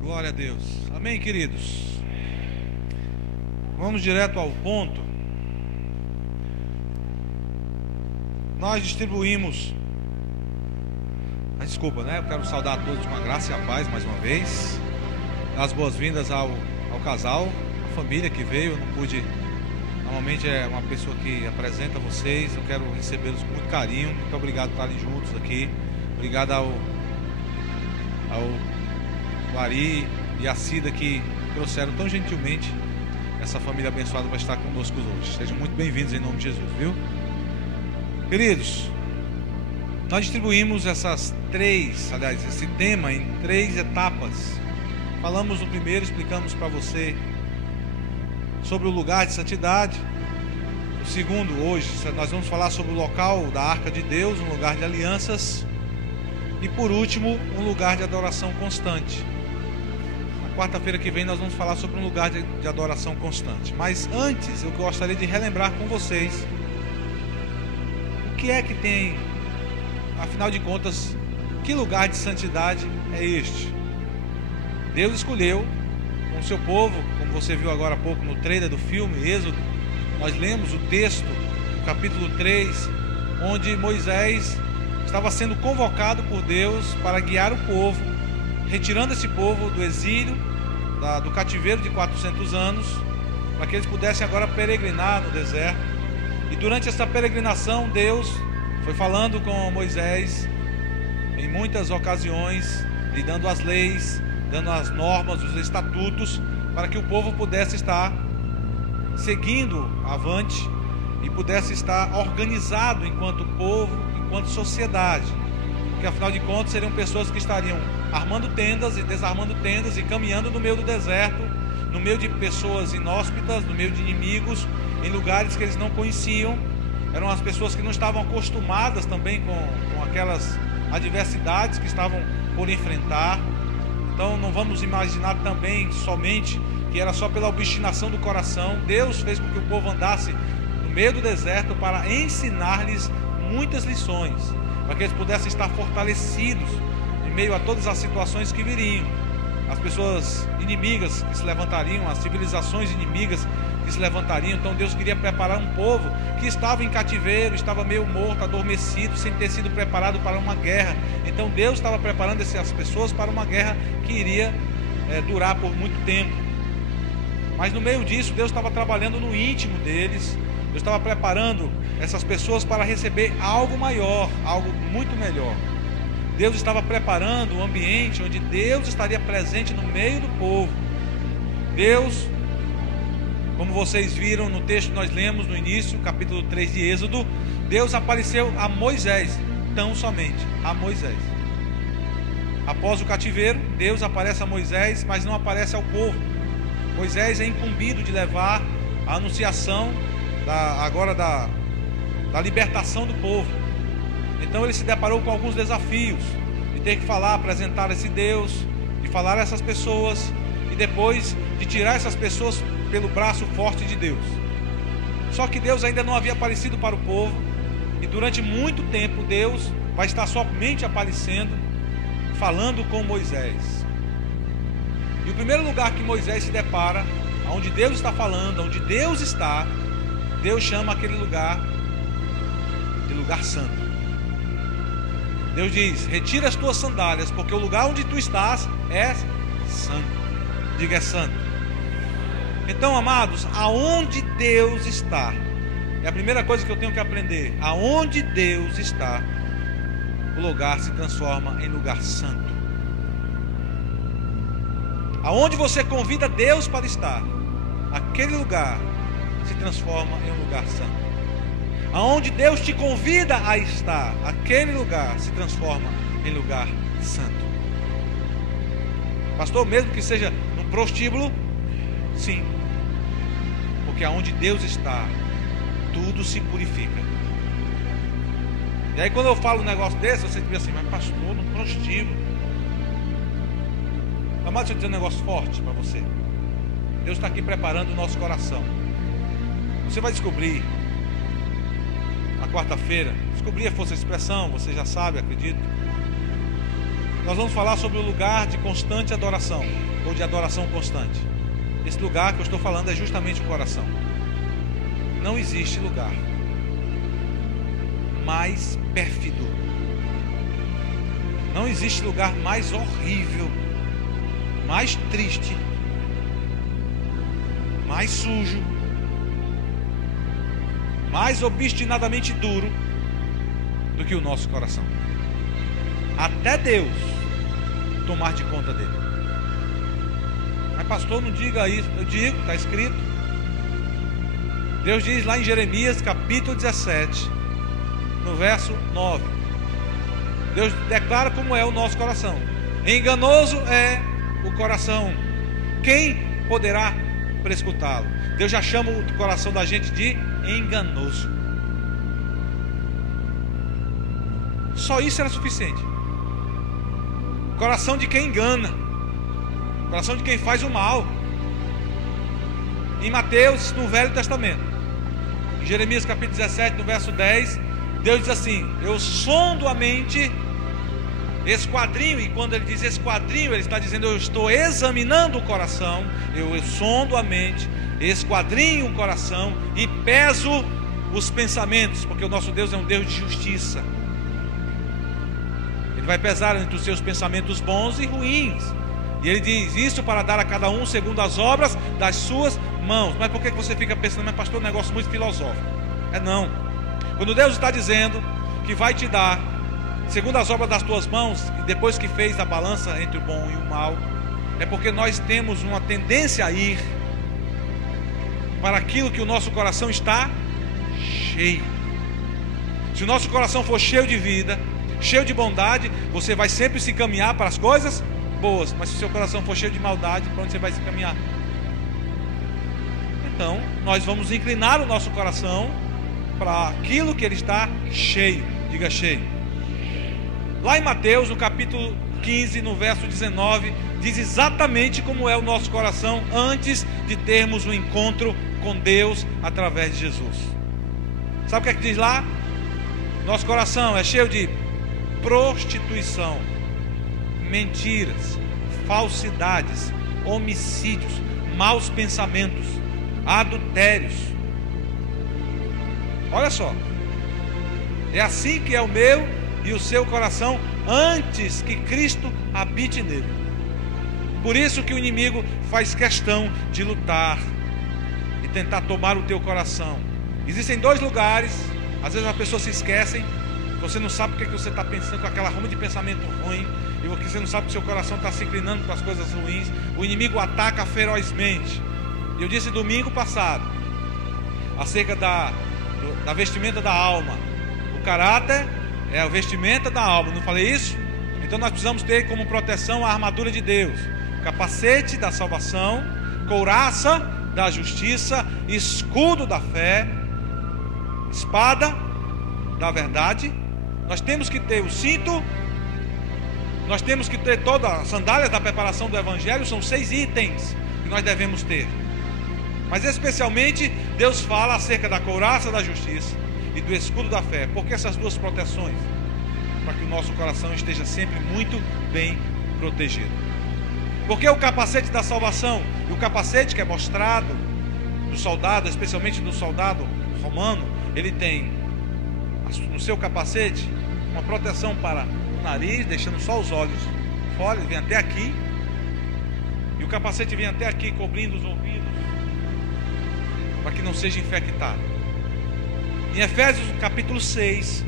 Glória a Deus. Amém, queridos? Vamos direto ao ponto. Nós distribuímos... Desculpa, né? Eu quero saudar a todos com a graça e a paz mais uma vez. Dar as boas-vindas ao casal, a família que veio. Eu não pude... Normalmente é uma pessoa que apresenta vocês. Eu quero recebê-los com muito carinho. Muito obrigado por estarem juntos aqui. Obrigado ao Ari e a Cida, que trouxeram tão gentilmente essa família abençoada para estar conosco hoje. Sejam muito bem-vindos em nome de Jesus, viu? Queridos, nós distribuímos esse tema em 3 etapas. Falamos no primeiro, explicamos para você sobre o lugar de santidade. No segundo, hoje, nós vamos falar sobre o local da Arca de Deus, um lugar de alianças. E por último, um lugar de adoração constante. Quarta-feira que vem nós vamos falar sobre um lugar de adoração constante. Mas antes eu gostaria de relembrar com vocês o que é que tem, afinal de contas, que lugar de santidade é este? Deus escolheu com o seu povo, como você viu agora há pouco no trailer do filme Êxodo. Nós lemos o texto, no capítulo 3, onde Moisés estava sendo convocado por Deus para guiar o povo, retirando esse povo do exílio, do cativeiro de 400 anos, para que eles pudessem agora peregrinar no deserto. E durante essa peregrinação, Deus foi falando com Moisés em muitas ocasiões, lhe dando as leis, dando as normas, os estatutos, para que o povo pudesse estar seguindo avante e pudesse estar organizado enquanto povo, enquanto sociedade. Porque afinal de contas seriam pessoas que estariam armando tendas e desarmando tendas e caminhando no meio do deserto, no meio de pessoas inóspitas, no meio de inimigos, em lugares que eles não conheciam. Eram as pessoas que não estavam acostumadas também com aquelas adversidades que estavam por enfrentar. Então não vamos imaginar também somente que era só pela obstinação do coração. Deus fez com que o povo andasse no meio do deserto para ensinar-lhes muitas lições, para que eles pudessem estar fortalecidos em meio a todas as situações que viriam, as pessoas inimigas que se levantariam, as civilizações inimigas que se levantariam. Então Deus queria preparar um povo que estava em cativeiro, estava meio morto, adormecido, sem ter sido preparado para uma guerra. Então Deus estava preparando essas pessoas para uma guerra que iria durar por muito tempo. Mas no meio disso, Deus estava trabalhando no íntimo deles. Deus estava preparando essas pessoas para receber algo maior, algo muito melhor. Deus estava preparando um ambiente onde Deus estaria presente no meio do povo. Deus, como vocês viram no texto que nós lemos no início, capítulo 3 de Êxodo, Deus apareceu a Moisés, tão somente a Moisés. Após o cativeiro, Deus aparece a Moisés, mas não aparece ao povo. Moisés é incumbido de levar a anunciação da libertação do povo. Então ele se deparou com alguns desafios, de ter que falar, apresentar esse Deus, de falar a essas pessoas, e depois de tirar essas pessoas pelo braço forte de Deus. Só que Deus ainda não havia aparecido para o povo, e durante muito tempo Deus vai estar somente aparecendo, falando com Moisés. E o primeiro lugar que Moisés se depara, onde Deus está falando, onde Deus está, Deus chama aquele lugar de lugar santo. Deus diz: retira as tuas sandálias, porque o lugar onde tu estás é santo. Diga: é santo. Então, amados, aonde Deus está, é a primeira coisa que eu tenho que aprender. Aonde Deus está, o lugar se transforma em lugar santo. Aonde você convida Deus para estar, aquele lugar se transforma em um lugar santo. Aonde Deus te convida a estar, aquele lugar se transforma em lugar santo. Pastor, mesmo que seja num prostíbulo? Sim. Porque aonde Deus está, tudo se purifica. E aí quando eu falo um negócio desse, você diz assim: mas pastor, no prostíbulo. Amado, deixa eu dizer um negócio forte para você. Deus está aqui preparando o nosso coração. Você vai descobrir na quarta-feira, descobrir a força de expressão, você já sabe, acredito. Nós vamos falar sobre o lugar de constante adoração, ou de adoração constante. Esse lugar que eu estou falando é justamente o coração. Não existe lugar mais pérfido, não existe lugar mais horrível, mais triste, mais sujo, mais obstinadamente duro do que o nosso coração. Até Deus tomar de conta dele. Mas pastor, não diga isso. Eu digo, está escrito. Deus diz lá em Jeremias capítulo 17, no verso 9. Deus declara como é o nosso coração. Enganoso é o coração, quem poderá prescutá-lo? Deus já chama o coração da gente de enganoso. Só isso era suficiente. Coração de quem engana, coração de quem faz o mal. Em Mateus, no Velho Testamento, em Jeremias capítulo 17, no verso 10, Deus diz assim: eu sondo a mente, esquadrinho. E quando ele diz esquadrinho, ele está dizendo: eu estou examinando o coração. Eu sondo a mente, esquadrinho o coração e peso os pensamentos, porque o nosso Deus é um Deus de justiça. Ele vai pesar entre os seus pensamentos bons e ruins. E ele diz: isso para dar a cada um segundo as obras das suas mãos. Mas por que você fica pensando: mas pastor, é um negócio muito filosófico? É não. Quando Deus está dizendo que vai te dar segundo as obras das tuas mãos, depois que fez a balança entre o bom e o mal, é porque nós temos uma tendência a ir para aquilo que o nosso coração está cheio. Se o nosso coração for cheio de vida, cheio de bondade, você vai sempre se caminhar para as coisas boas. Mas se o seu coração for cheio de maldade, para onde você vai se caminhar? Então, nós vamos inclinar o nosso coração para aquilo que ele está cheio. Diga: cheio. Lá em Mateus, no capítulo 15, no verso 19, diz exatamente como é o nosso coração antes de termos um encontro com Deus através de Jesus. Sabe o que é que diz lá? Nosso coração é cheio de prostituição, mentiras, falsidades, homicídios, maus pensamentos, adultérios. Olha só, é assim que é o meu e o seu coração antes que Cristo habite nele. Por isso que o inimigo faz questão de lutar e tentar tomar o teu coração. Existem dois lugares, às vezes as pessoas se esquecem, Você não sabe o que você está pensando com aquela ruma de pensamento ruim. E você não sabe que seu coração está se inclinando para as coisas ruins. O inimigo ataca ferozmente. E eu disse domingo passado acerca da vestimenta da alma. O caráter é a vestimenta da alma. Não falei isso? Então nós precisamos ter como proteção a armadura de Deus, capacete da salvação, couraça da justiça, escudo da fé, espada da verdade. Nós temos que ter o cinto, nós temos que ter todas as sandálias da preparação do Evangelho. São 6 itens que nós devemos ter. Mas especialmente Deus fala acerca da couraça da justiça e do escudo da fé. Por que essas duas proteções? Para que o nosso coração esteja sempre muito bem protegido. Porque o capacete da salvação, e o capacete que é mostrado do soldado, especialmente do soldado romano, ele tem no seu capacete uma proteção para o nariz, deixando só os olhos fora. Ele vem até aqui, e o capacete vem até aqui, cobrindo os ouvidos, para que não seja infectado. Em Efésios capítulo 6,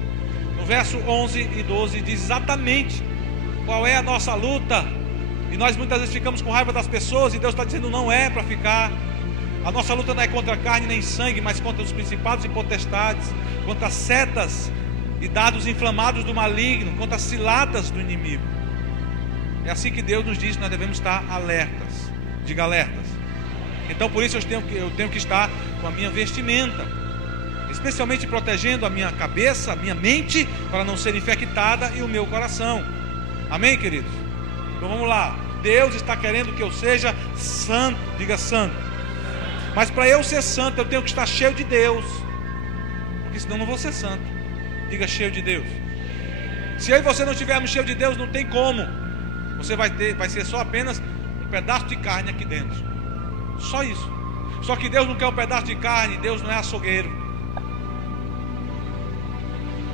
no verso 11 e 12, diz exatamente qual é a nossa luta. E nós muitas vezes ficamos com raiva das pessoas, e Deus está dizendo: não é para ficar. A nossa luta não é contra carne nem sangue, mas contra os principados e potestades, contra setas e dados inflamados do maligno, contra as ciladas do inimigo. É assim que Deus nos diz que nós devemos estar alertas. Diga alertas. Então por isso eu tenho que estar com a minha vestimenta, especialmente protegendo a minha cabeça, a minha mente, para não ser infectada, e o meu coração. Amém, queridos? Então vamos lá. Deus está querendo que eu seja santo. Diga santo. Mas para eu ser santo, eu tenho que estar cheio de Deus, porque senão eu não vou ser santo. Diga cheio de Deus. Se eu e você não estivermos cheios de Deus, não tem como. Você vai ser só apenas um pedaço de carne aqui dentro. Só isso. Só que Deus não quer um pedaço de carne. Deus não é açougueiro.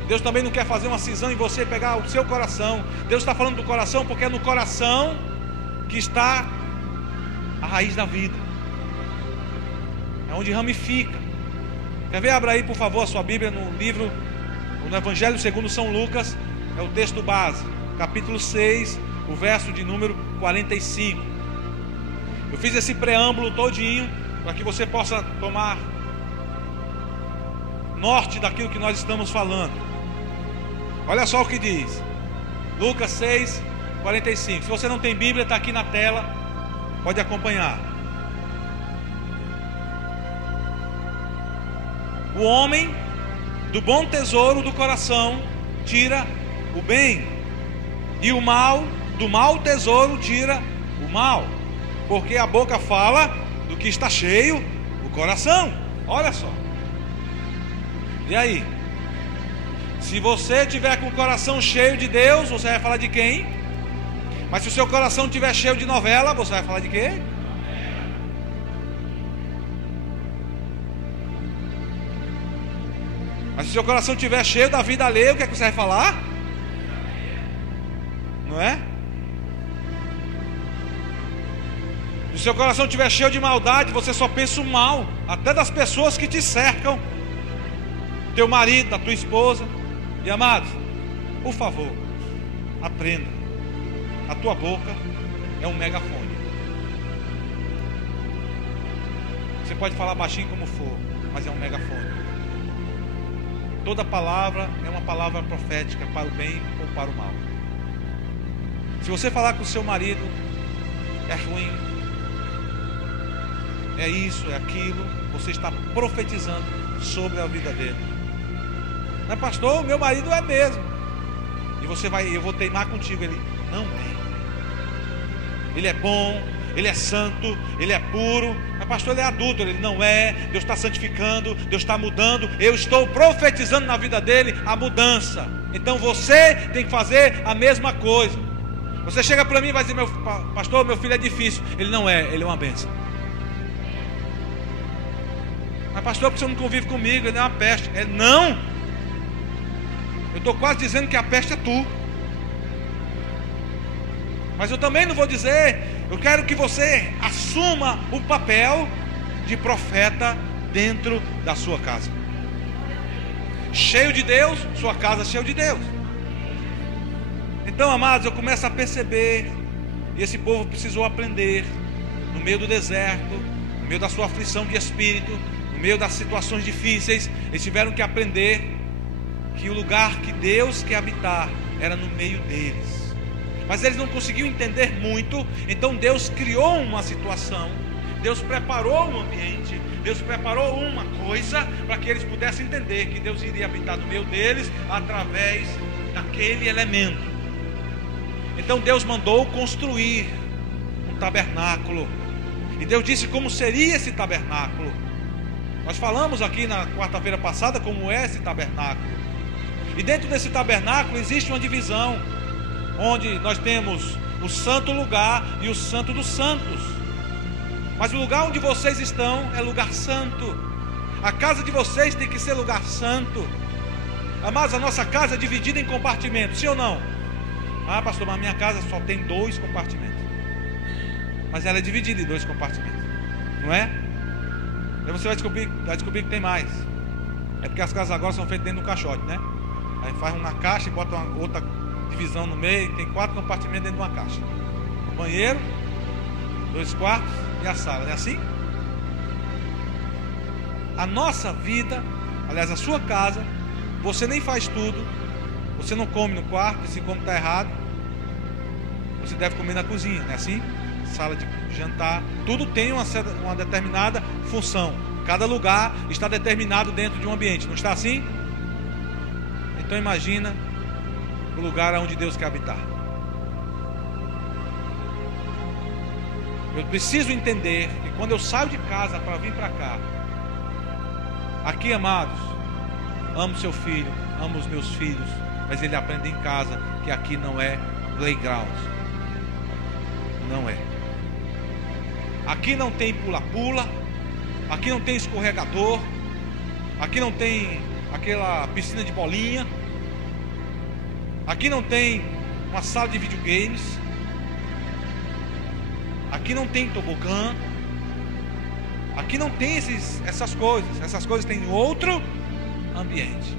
Deus também não quer fazer uma cisão em você, pegar o seu coração. Deus está falando do coração, porque é no coração que está a raiz da vida. É onde ramifica. Quer ver? Abra aí, por favor, a sua Bíblia no livro, no Evangelho segundo São Lucas. É o texto base, capítulo 6, o verso de número 45. Eu fiz esse preâmbulo todinho para que você possa tomar norte daquilo que nós estamos falando. Olha só o que diz Lucas 6, 45. Se você não tem Bíblia, está aqui na tela, pode acompanhar. O homem do bom tesouro do coração tira o bem, e o mal do mau tesouro tira o mal, porque a boca fala do que está cheio o coração. Olha só. E aí? Se você tiver com o coração cheio de Deus, você vai falar de quem? Mas se o seu coração estiver cheio de novela, você vai falar de quê? Mas se o seu coração estiver cheio da vida alheia, o que é que você vai falar? Não é? Se o seu coração estiver cheio de maldade, você só pensa o mal, até das pessoas que te cercam, teu marido, da tua esposa. E amados, por favor, aprenda. A tua boca é um megafone. Você pode falar baixinho como for, mas é um megafone. Toda palavra é uma palavra profética para o bem ou para o mal. Se você falar com o seu marido, é ruim, é isso, é aquilo, você está profetizando sobre a vida dele. Mas pastor, meu marido é mesmo. E você vai, eu vou teimar contigo. Ele não é. Ele é bom, ele é santo, ele é puro. Mas pastor, ele é adulto. Ele não é. Deus está santificando, Deus está mudando. Eu estou profetizando na vida dele a mudança. Então você tem que fazer a mesma coisa. Você chega para mim e vai dizer: pastor, meu filho é difícil. Ele não é, ele é uma bênção. Mas pastor, porque você não convive comigo, ele é uma peste. Não. Eu estou quase dizendo que a peste é tu. Mas eu também não vou dizer. Eu quero que você assuma o papel de profeta dentro da sua casa. cheio de Deus, sua casa cheia de Deus. Então, amados, eu começo a perceber, e esse povo precisou aprender, no meio do deserto, no meio da sua aflição de espírito, no meio das situações difíceis, eles tiveram que aprender que o lugar que Deus quer habitar era no meio deles. Mas eles não conseguiam entender muito, então Deus criou uma situação, Deus preparou um ambiente, Deus preparou uma coisa para que eles pudessem entender que Deus iria habitar no meio deles através daquele elemento. Então Deus mandou construir um tabernáculo, e Deus disse como seria esse tabernáculo. Nós falamos aqui na quarta-feira passada como é esse tabernáculo. E dentro desse tabernáculo existe uma divisão, onde nós temos o santo lugar e o santo dos santos. Mas o lugar onde vocês estão é lugar santo. A casa de vocês tem que ser lugar santo. Amados, a nossa casa é dividida em compartimentos, sim ou não? Ah, pastor, mas a minha casa só tem 2 compartimentos. Mas ela é dividida em 2 compartimentos, não é? Aí você vai descobrir que tem mais. É porque as casas agora são feitas dentro de um caixote, né? Aí faz uma caixa e bota uma outra divisão no meio. Tem 4 compartimentos dentro de uma caixa: o banheiro, 2 quartos e a sala, não é assim? A nossa vida, aliás, a sua casa, você nem faz tudo. Você não come no quarto, e se come está errado. Você deve comer na cozinha, não é assim? Sala de jantar, tudo tem uma determinada função. Cada lugar está determinado dentro de um ambiente, não está assim? Então imagina o lugar onde Deus quer habitar. Eu preciso entender que quando eu saio de casa para vir para cá, aqui, amados, amo seu filho, amo os meus filhos, mas ele aprende em casa que aqui não é playground. Não é. Aqui não tem pula-pula, aqui não tem escorregador, aqui não tem aquela piscina de bolinha, aqui não tem uma sala de videogames, aqui não tem tobogã, aqui não tem essas coisas tem em outro ambiente.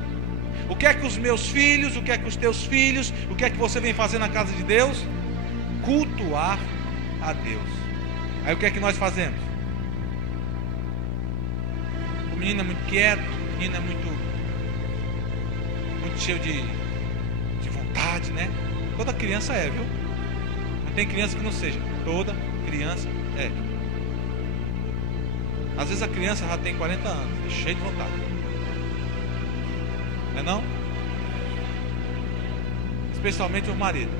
O que é que os meus filhos, o que é que os teus filhos, o que é que você vem fazer na casa de Deus? Cultuar a Deus. Aí o que é que nós fazemos? O menino é muito quieto, o menino é muito cheio de vontade, né? Toda criança é, viu? Não tem criança que não seja. Toda criança é. Às vezes a criança já tem 40 anos, é cheio de vontade. Não é não? Especialmente o marido.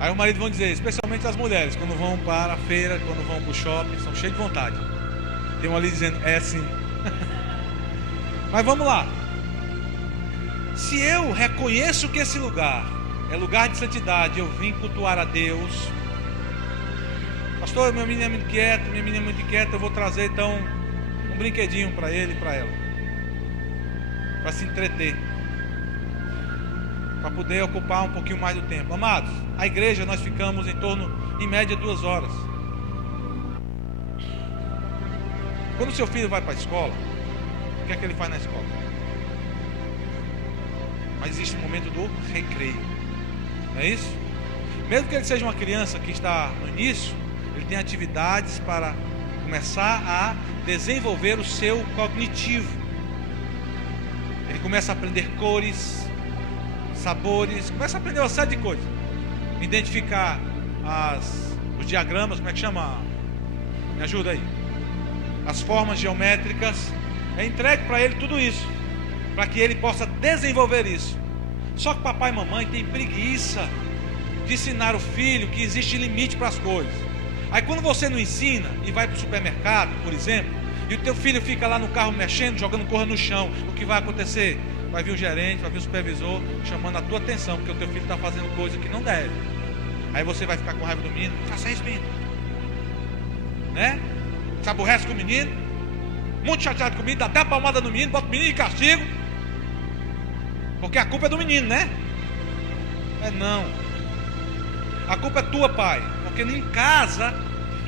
Aí o marido vão dizer, especialmente as mulheres, quando vão para a feira, quando vão para o shopping, são cheios de vontade. Tem um ali dizendo, é sim. Mas vamos lá. Se eu reconheço que esse lugar é lugar de santidade, eu vim cultuar a Deus. Pastor, meu menino é muito quieto, minha menina é muito quieta, eu vou trazer então um brinquedinho para ele e para ela, para se entreter, para poder ocupar um pouquinho mais do tempo. Amados, a igreja nós ficamos em torno, em média, 2 horas. Quando o seu filho vai para a escola, o que é que ele faz na escola? Mas existe um momento do recreio, não é isso? Mesmo que ele seja uma criança que está no início, ele tem atividades para começar a desenvolver o seu cognitivo. Ele começa a aprender cores, sabores, começa a aprender uma série de coisas. Identificar os diagramas, como é que chama? Me ajuda aí. As formas geométricas. É entregue para ele tudo isso, para que ele possa desenvolver isso. Só que papai e mamãe tem preguiça de ensinar o filho que existe limite para as coisas. Aí quando você não ensina e vai para o supermercado, por exemplo, e o teu filho fica lá no carro mexendo, jogando corra no chão, o que vai acontecer? Vai vir o gerente, vai vir o supervisor chamando a tua atenção, porque o teu filho está fazendo coisa que não deve. Aí você vai ficar com raiva do menino. Faça isso, menino, né? Se aborrece com o menino, muito chateado com o menino, dá até a palmada no menino, bota o menino em castigo, porque a culpa é do menino, né? É não. A culpa é tua, pai, porque em casa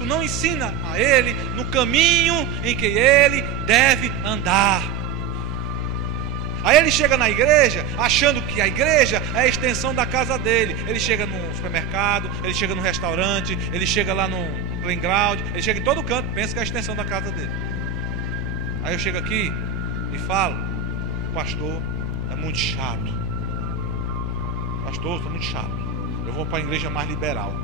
tu não ensina a ele no caminho em que ele deve andar. Aí ele chega na igreja achando que a igreja é a extensão da casa dele. Ele chega no supermercado, ele chega no restaurante, ele chega lá no playground, ele chega em todo canto, pensa que é a extensão da casa dele. Aí eu chego aqui e falo: o pastor é muito chato. Pastor, estou muito chato. Eu vou para a igreja mais liberal.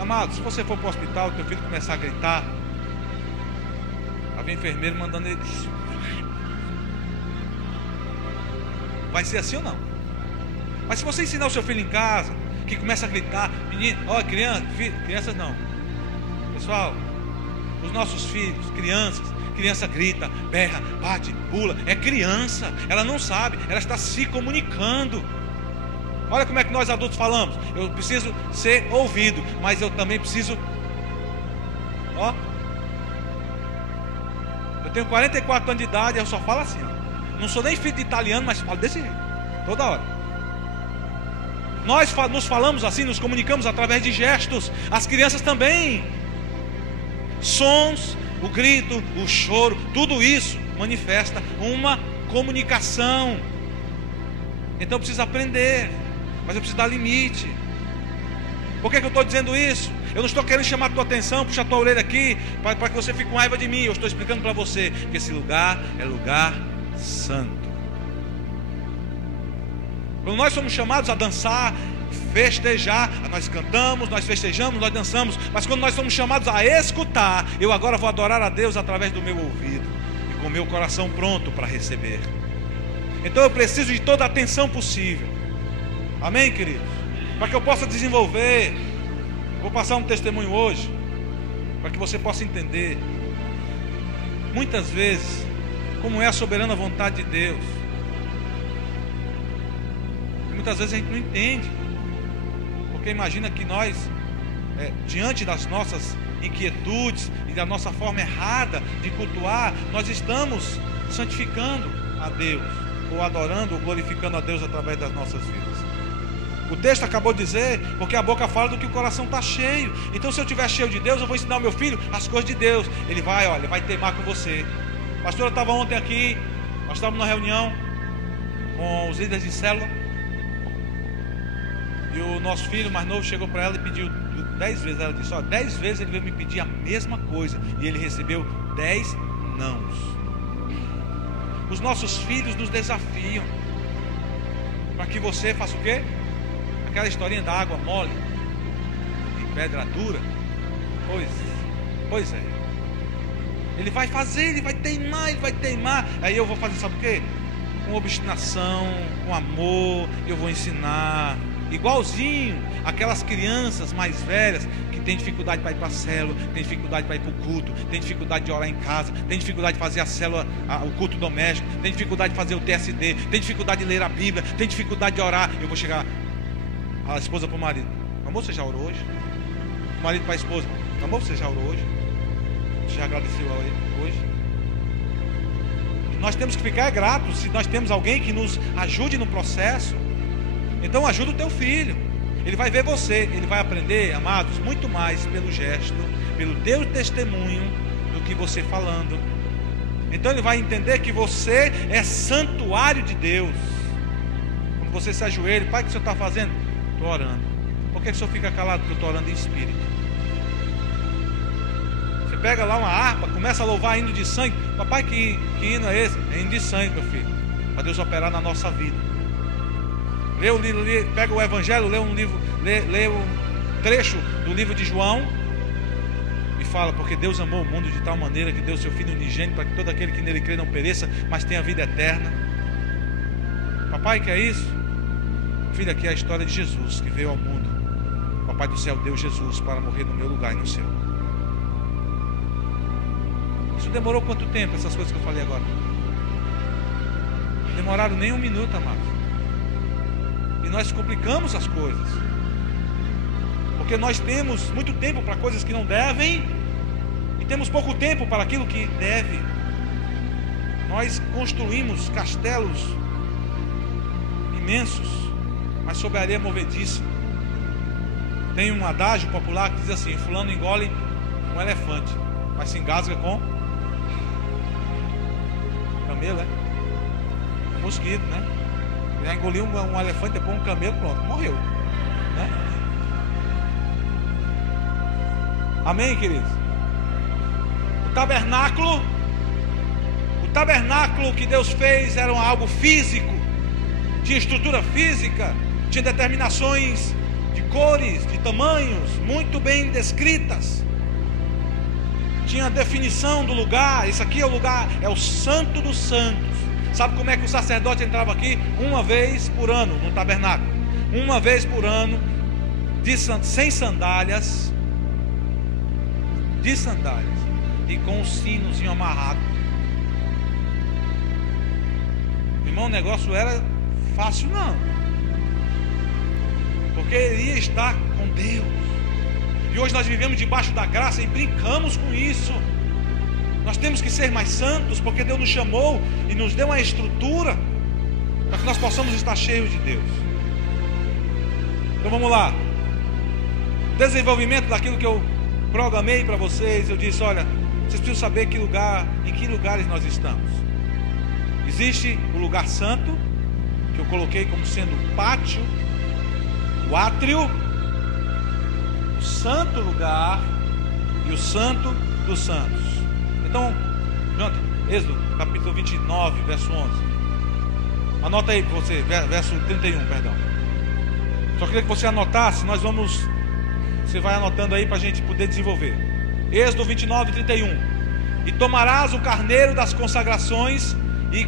Amado, se você for para o hospital, teu filho começar a gritar, havia enfermeiro mandando ele. Vai ser assim ou não? Mas se você ensinar o seu filho em casa, que começa a gritar, menino, ó, crianças não. Pessoal, os nossos filhos, criança grita, berra, bate, pula, é criança, ela não sabe, ela está se comunicando. Olha como é que nós adultos falamos: eu preciso ser ouvido, mas eu também preciso, ó, eu tenho 44 anos de idade, eu só falo assim, ó. Não sou nem filho de italiano, mas falo desse jeito, toda hora. Nós nos falamos assim, nos comunicamos através de gestos. As crianças também. Sons, o grito, o choro, tudo isso manifesta uma comunicação. Então eu preciso aprender, mas eu preciso dar limite. Por que eu estou dizendo isso? Eu não estou querendo chamar a tua atenção, puxar a tua orelha aqui para que você fique com raiva de mim. Eu estou explicando para você que esse lugar é lugar santo. Quando nós somos chamados a dançar, festejar, nós cantamos, nós festejamos, nós dançamos. Mas quando nós somos chamados a escutar, eu agora vou adorar a Deus através do meu ouvido e com o meu coração pronto para receber. Então eu preciso de toda a atenção possível. Amém, queridos? Para que eu possa desenvolver. Vou passar um testemunho hoje, para que você possa entender muitas vezes como é a soberana vontade de Deus. Muitas vezes a gente não entende, porque imagina que nós, diante das nossas inquietudes e da nossa forma errada de cultuar, nós estamos santificando a Deus, ou adorando, ou glorificando a Deus através das nossas vidas. O texto acabou de dizer, porque a boca fala do que o coração está cheio. Então se eu estiver cheio de Deus, eu vou ensinar o meu filho as coisas de Deus. Ele vai teimar com você. A pastora estava ontem aqui, nós estávamos numa reunião com os líderes de célula, e o nosso filho mais novo chegou para ela e pediu 10 vezes. Ela disse: 10 vezes ele veio me pedir a mesma coisa, e ele recebeu 10 nãos. Os nossos filhos nos desafiam para que você faça o quê? Aquela historinha da água mole e pedra dura. Pois é. Ele vai fazer, ele vai teimar. Aí eu vou fazer, sabe o quê? Com obstinação, com amor, eu vou ensinar. Igualzinho aquelas crianças mais velhas que tem dificuldade para ir para a célula, tem dificuldade para ir para o culto, tem dificuldade de orar em casa, tem dificuldade de fazer a célula, o culto doméstico, tem dificuldade de fazer o TSD, tem dificuldade de ler a Bíblia, tem dificuldade de orar. Eu vou chegar, a esposa para o marido: amor, você já orou hoje? O marido para a esposa: amor, você já orou hoje? Você já agradeceu a ele hoje? E nós temos que ficar gratos se nós temos alguém que nos ajude no processo. Então ajuda o teu filho. Ele vai ver você, ele vai aprender, amados, muito mais pelo gesto, pelo teu testemunho, do que você falando. Então ele vai entender que você é santuário de Deus. Quando você se ajoelha: pai, o que o senhor está fazendo? Estou orando. Por que o senhor fica calado? Porque eu estou orando em espírito. Você pega lá uma harpa, começa a louvar hino de sangue. Papai, que hino é esse? É hino de sangue, meu filho, para Deus operar na nossa vida. Lê o livro, pega o Evangelho, lê um trecho do livro de João e fala: porque Deus amou o mundo de tal maneira que deu o seu Filho unigênito, para que todo aquele que nele crê não pereça, mas tenha vida eterna. Papai, que é isso? Filho, aqui é a história de Jesus, que veio ao mundo. Papai do céu deu Jesus para morrer no meu lugar e no seu. Isso demorou quanto tempo, essas coisas que eu falei agora? Demoraram nem um minuto, amados. E nós complicamos as coisas, porque nós temos muito tempo para coisas que não devem, e temos pouco tempo para aquilo que deve. Nós construímos castelos imensos, mas sobre a areia movediça. Tem um adágio popular que diz assim: fulano engole um elefante, mas se engasga com camelo, um mosquito, né? Já engoliu um elefante, depois um camelo, pronto, morreu, né? Amém, queridos? O tabernáculo que Deus fez era algo físico, tinha estrutura física, tinha determinações de cores, de tamanhos, muito bem descritas. Tinha definição do lugar. Isso aqui é o lugar, é o Santo dos Santos. Sabe como é que o sacerdote entrava aqui? Uma vez por ano no tabernáculo. Uma vez por ano, sem sandálias, de sandálias e com o sinozinho amarrado. Irmão, o negócio era fácil não, porque ele ia estar com Deus. E hoje nós vivemos debaixo da graça e brincamos com isso. Nós temos que ser mais santos, porque Deus nos chamou e nos deu uma estrutura para que nós possamos estar cheios de Deus. Então vamos lá. Desenvolvimento daquilo que eu programei para vocês. Eu disse: olha, vocês precisam saber em que lugares nós estamos. Existe o lugar santo, que eu coloquei como sendo o pátio, o átrio, o santo lugar e o santo dos santos. Então, Jonathan, Êxodo capítulo 29, verso 11. Anota aí para você, verso 31, perdão. Só queria que você anotasse, você vai anotando aí para a gente poder desenvolver. Êxodo 29, 31. E tomarás o carneiro das consagrações e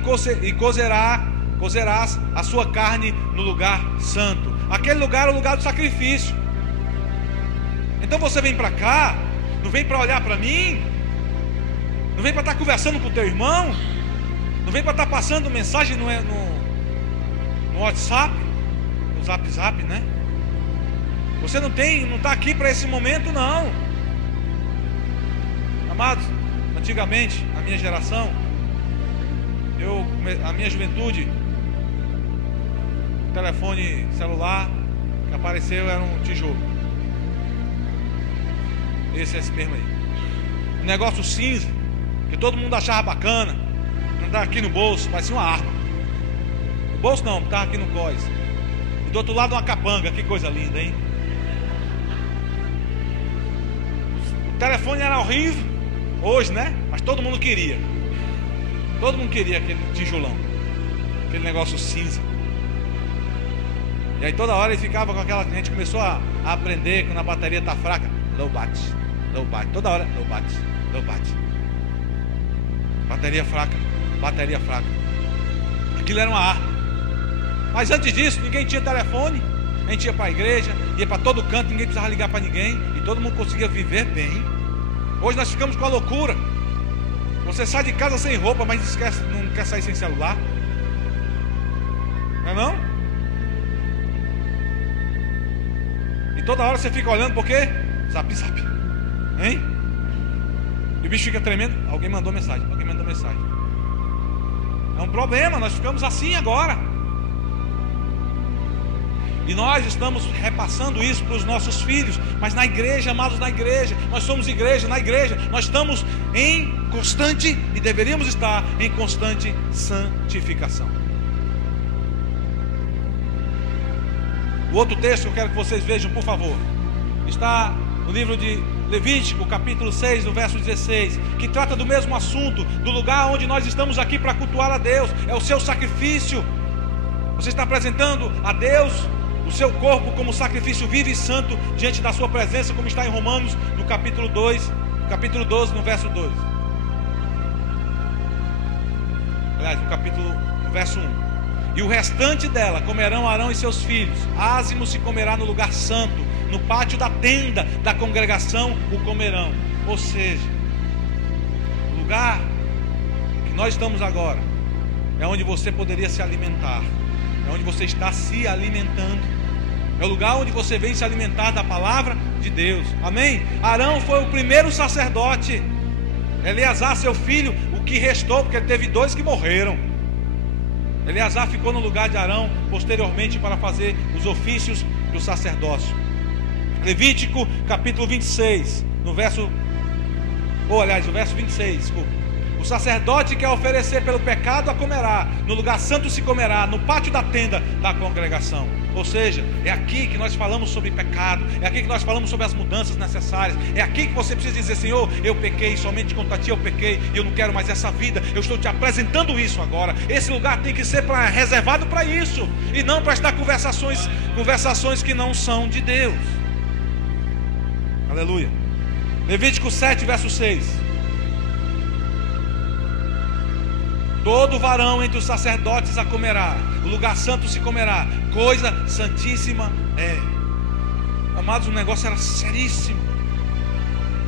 cozerás a sua carne no lugar santo. Aquele lugar é o lugar do sacrifício. Então você vem para cá, não vem para olhar para mim, não vem para estar conversando com o teu irmão, não vem para estar passando mensagem no WhatsApp, no Zap, né? Você não está aqui para esse momento, não. Amados, antigamente, na minha geração, a minha juventude, o telefone celular que apareceu era um tijolo. Esse mesmo aí. Um negócio cinza, que todo mundo achava bacana, andar aqui no bolso, parecia uma arma. No bolso não, estava aqui no cós. E do outro lado uma capanga, que coisa linda, hein? O telefone era horrível, hoje, né? Mas todo mundo queria. Todo mundo queria aquele tijolão, aquele negócio cinza. E aí toda hora ele ficava com aquela. A gente começou a aprender quando a bateria está fraca. Não bate. Toda hora, não bate. Bateria fraca. Aquilo era uma arma. Mas antes disso, ninguém tinha telefone. A gente ia para a igreja, ia para todo canto, ninguém precisava ligar para ninguém. E todo mundo conseguia viver bem. Hoje nós ficamos com a loucura. Você sai de casa sem roupa, mas não quer sair sem celular. Não é não? E toda hora você fica olhando, por quê? Zap. Hein? E o bicho fica tremendo. Alguém mandou mensagem. É um problema, nós ficamos assim agora. E nós estamos repassando isso para os nossos filhos. Mas na igreja, amados, na igreja, nós somos igreja, na igreja nós estamos em constante, e deveríamos estar em constante santificação. O outro texto que eu quero que vocês vejam, por favor, está no livro de Levítico, capítulo 6, no verso 16, que trata do mesmo assunto, do lugar onde nós estamos aqui para cultuar a Deus. É o seu sacrifício. Você está apresentando a Deus o seu corpo como sacrifício vivo e santo diante da sua presença, como está em Romanos, no capítulo 2, capítulo 12, no verso 2. Aliás, no verso 1. E o restante dela comerão Arão e seus filhos. Ázimo se comerá no lugar santo, no pátio da tenda da congregação o comerão. Ou seja, o lugar que nós estamos agora é onde você poderia se alimentar, é onde você está se alimentando, é o lugar onde você vem se alimentar da palavra de Deus. Amém? Arão foi o primeiro sacerdote. Eleazar, seu filho, o que restou, porque ele teve 2 que morreram. Eleazar ficou no lugar de Arão posteriormente para fazer os ofícios do sacerdócio. Levítico capítulo 26, no verso 26, desculpa. O sacerdote quer oferecer pelo pecado, a comerá. No lugar santo se comerá, no pátio da tenda da congregação. Ou seja, é aqui que nós falamos sobre pecado. É aqui que nós falamos sobre as mudanças necessárias. É aqui que você precisa dizer: Senhor, eu pequei, somente contra ti eu pequei, eu não quero mais essa vida, eu estou te apresentando isso agora. Esse lugar tem que ser reservado para isso, e não para estar conversações que não são de Deus. Aleluia. Levítico 7, verso 6. Todo varão entre os sacerdotes a comerá, o lugar santo se comerá, coisa santíssima é. Amados, o negócio era seríssimo.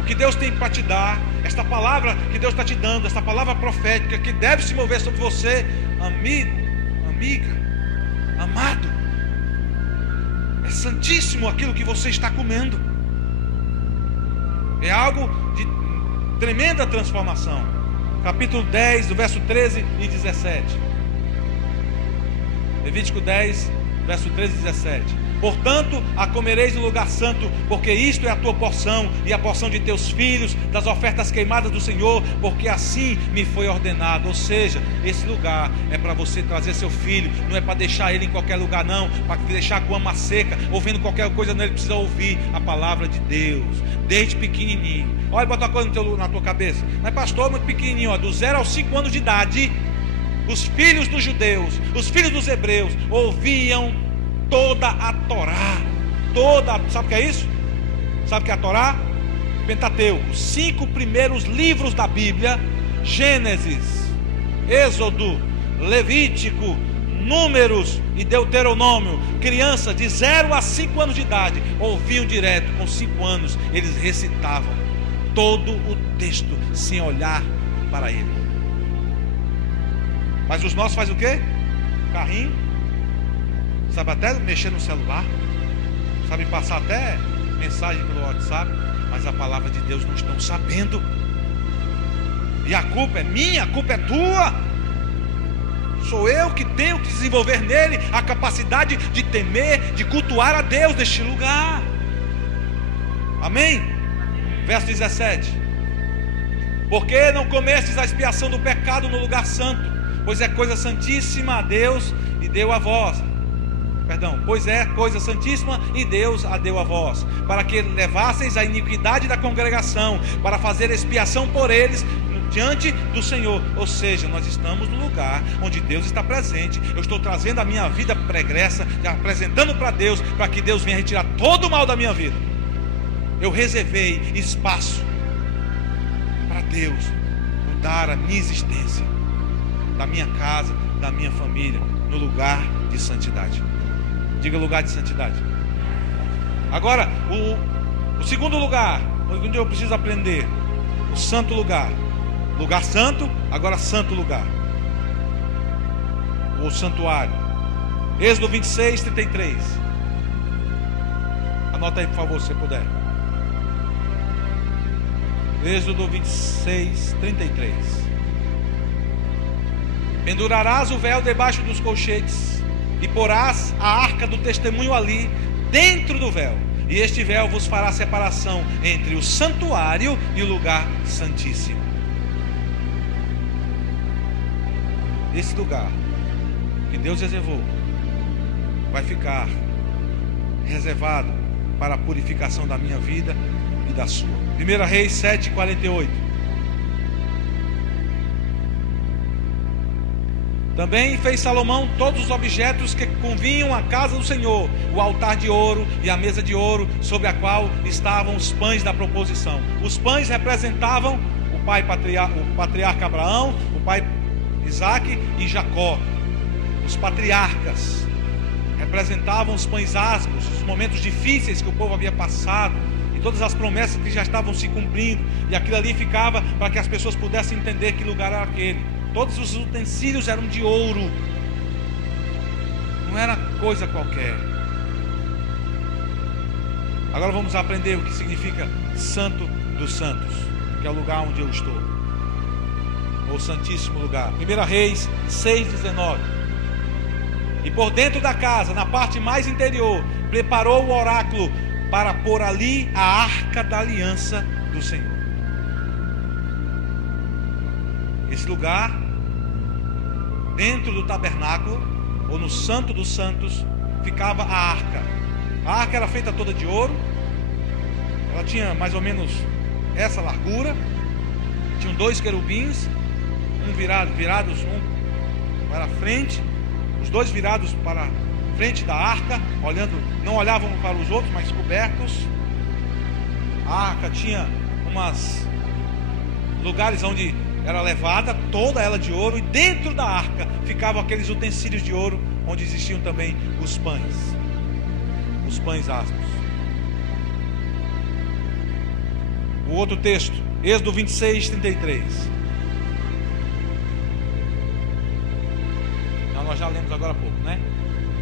O que Deus tem para te dar, esta palavra que Deus está te dando, esta palavra profética que deve se mover sobre você, amigo, amiga, amado, é santíssimo aquilo que você está comendo. É algo de tremenda transformação. Capítulo 10, do verso 13 e 17. Levítico 10, verso 13 e 17. Portanto, a comereis no lugar santo, porque isto é a tua porção e a porção de teus filhos, das ofertas queimadas do Senhor, porque assim me foi ordenado. Ou seja, esse lugar é para você trazer seu filho, não é para deixar ele em qualquer lugar não, para deixar com a alma seca, ouvindo qualquer coisa não, ele precisa ouvir a palavra de Deus, desde pequenininho. Olha, bota uma coisa na tua cabeça. Mas pastor, muito pequenininho, ó, do 0 aos 5 anos de idade, os filhos dos judeus, os filhos dos hebreus, ouviam toda a Torá. Sabe o que é isso? Sabe o que é a Torá? Pentateuco, os 5 primeiros livros da Bíblia: Gênesis, Êxodo, Levítico, Números e Deuteronômio. Crianças de 0 a 5 anos de idade ouviam direto. Com 5 anos eles recitavam todo o texto sem olhar para ele. Mas os nossos fazem o quê? Carrinho, sabe até mexer no celular, sabe passar até mensagem pelo WhatsApp, mas a palavra de Deus não estão sabendo. E a culpa é minha, a culpa é tua. Sou eu que tenho que desenvolver nele a capacidade de temer, de cultuar a Deus neste lugar. Amém? Verso 17. Porque não comestes a expiação do pecado no lugar santo, pois é coisa santíssima a Deus e deu a vós. Pois é coisa santíssima e Deus a deu a vós, para que levasseis a iniquidade da congregação, para fazer expiação por eles diante do Senhor. Ou seja, nós estamos no lugar onde Deus está presente. Eu estou trazendo a minha vida pregressa, apresentando para Deus, para que Deus venha retirar todo o mal da minha vida. Eu reservei espaço para Deus mudar a minha existência, da minha casa, da minha família, no lugar de santidade. Diga lugar de santidade. Agora, o segundo lugar, onde eu preciso aprender, o santo lugar. Lugar santo, agora santo lugar. O santuário. Êxodo 26, 33. Anota aí, por favor, se você puder. Êxodo 26, 33. Pendurarás o véu debaixo dos colchetes e porás a arca do testemunho ali, dentro do véu. E este véu vos fará separação entre o santuário e o lugar santíssimo. Esse lugar que Deus reservou vai ficar reservado para a purificação da minha vida e da sua. 1 Reis 7:48. Também fez Salomão todos os objetos que convinham à casa do Senhor: o altar de ouro e a mesa de ouro, sobre a qual estavam os pães da proposição. Os pães representavam o patriarca Abraão, o pai Isaac e Jacó. Os patriarcas representavam os pães asmos, os momentos difíceis que o povo havia passado, e todas as promessas que já estavam se cumprindo. E aquilo ali ficava para que as pessoas pudessem entender que lugar era aquele. Todos os utensílios eram de ouro, não era coisa qualquer. Agora vamos aprender o que significa Santo dos Santos, que é o lugar onde eu estou, o Santíssimo Lugar. 1 Reis 6:19. E por dentro da casa, na parte mais interior, preparou o oráculo para pôr ali a arca da aliança do Senhor. Esse lugar, dentro do tabernáculo, ou no Santo dos Santos, ficava a arca. A arca era feita toda de ouro. Ela tinha mais ou menos essa largura. Tinham 2 querubins, virados um para frente, os 2 virados para frente da arca, não olhavam para os outros, mas cobertos. A arca tinha lugares onde era levada, toda ela de ouro, e dentro da arca ficavam aqueles utensílios de ouro, onde existiam também os pães asmos. O outro texto, Êxodo 26, 33. Nós já lemos agora há pouco, né?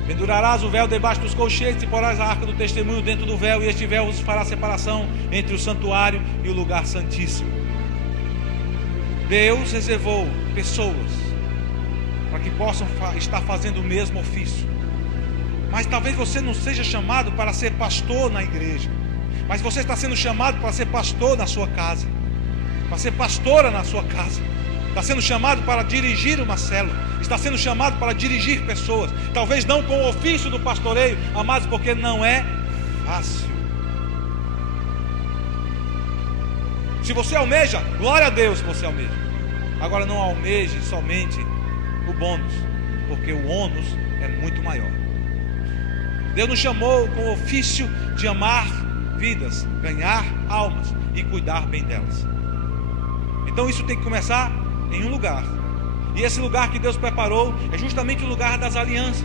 Pendurarás o véu debaixo dos colchetes e porás a arca do testemunho dentro do véu, e este véu vos fará separação entre o santuário e o lugar santíssimo. Deus reservou pessoas para que possam estar fazendo o mesmo ofício. Mas talvez você não seja chamado para ser pastor na igreja, mas você está sendo chamado para ser pastor na sua casa, para ser pastora na sua casa. Está sendo chamado para dirigir uma célula, está sendo chamado para dirigir pessoas. Talvez não com o ofício do pastoreio, amados, porque não é fácil. Se você almeja, glória a Deus, você almeja. Agora não almeje somente o bônus, porque o ônus é muito maior. Deus nos chamou com o ofício de amar vidas, ganhar almas e cuidar bem delas. Então isso tem que começar em um lugar. E esse lugar que Deus preparou é justamente o lugar das alianças.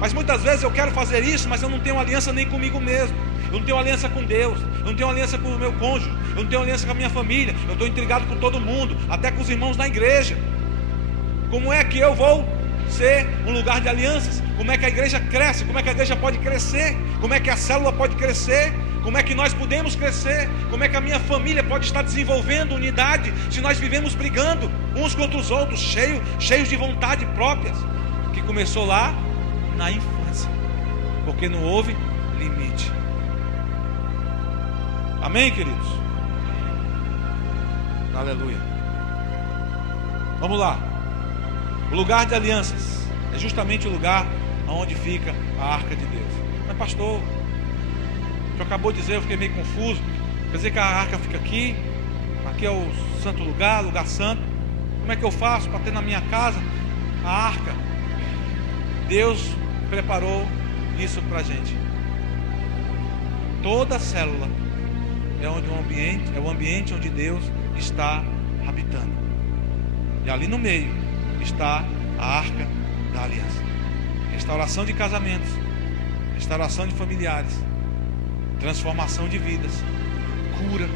Mas muitas vezes eu quero fazer isso, mas eu não tenho aliança nem comigo mesmo. Eu não tenho aliança com Deus, eu não tenho aliança com o meu cônjuge, eu não tenho aliança com a minha família, eu estou intrigado com todo mundo, até com os irmãos da igreja. Como é que eu vou ser um lugar de alianças? Como é que a igreja cresce? Como é que a igreja pode crescer? Como é que a célula pode crescer? Como é que nós podemos crescer? Como é que a minha família pode estar desenvolvendo unidade se nós vivemos brigando uns contra os outros, cheios de vontade próprias, que começou lá na infância, porque não houve limite. Amém, queridos? Aleluia. Vamos lá. O lugar de alianças é justamente o lugar onde fica a arca de Deus. Mas pastor, o que acabou de dizer, eu fiquei meio confuso. Quer dizer que a arca fica aqui, aqui é o santo lugar, lugar santo. Como é que eu faço para ter na minha casa a arca? Deus preparou isso para a gente. Toda célula é o ambiente onde Deus está habitando. E ali no meio está a arca da aliança. Restauração de casamentos, restauração de familiares, transformação de vidas, cura,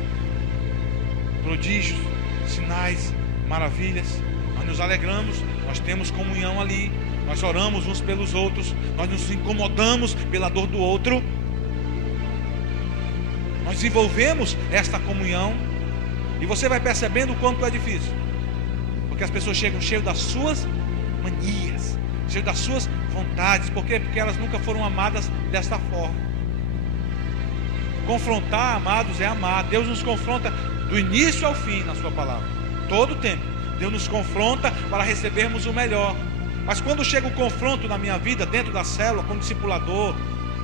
prodígios, sinais, maravilhas. Nós nos alegramos, nós temos comunhão ali, nós oramos uns pelos outros, nós nos incomodamos pela dor do outro. Nós desenvolvemos esta comunhão, e você vai percebendo o quanto é difícil, porque as pessoas chegam cheias das suas manias, cheias das suas vontades. Por quê? Porque elas nunca foram amadas desta forma. Confrontar, amados, é amar. Deus nos confronta do início ao fim na sua palavra, todo o tempo. Deus nos confronta para recebermos o melhor. Mas quando chega o confronto na minha vida, dentro da célula, como discipulador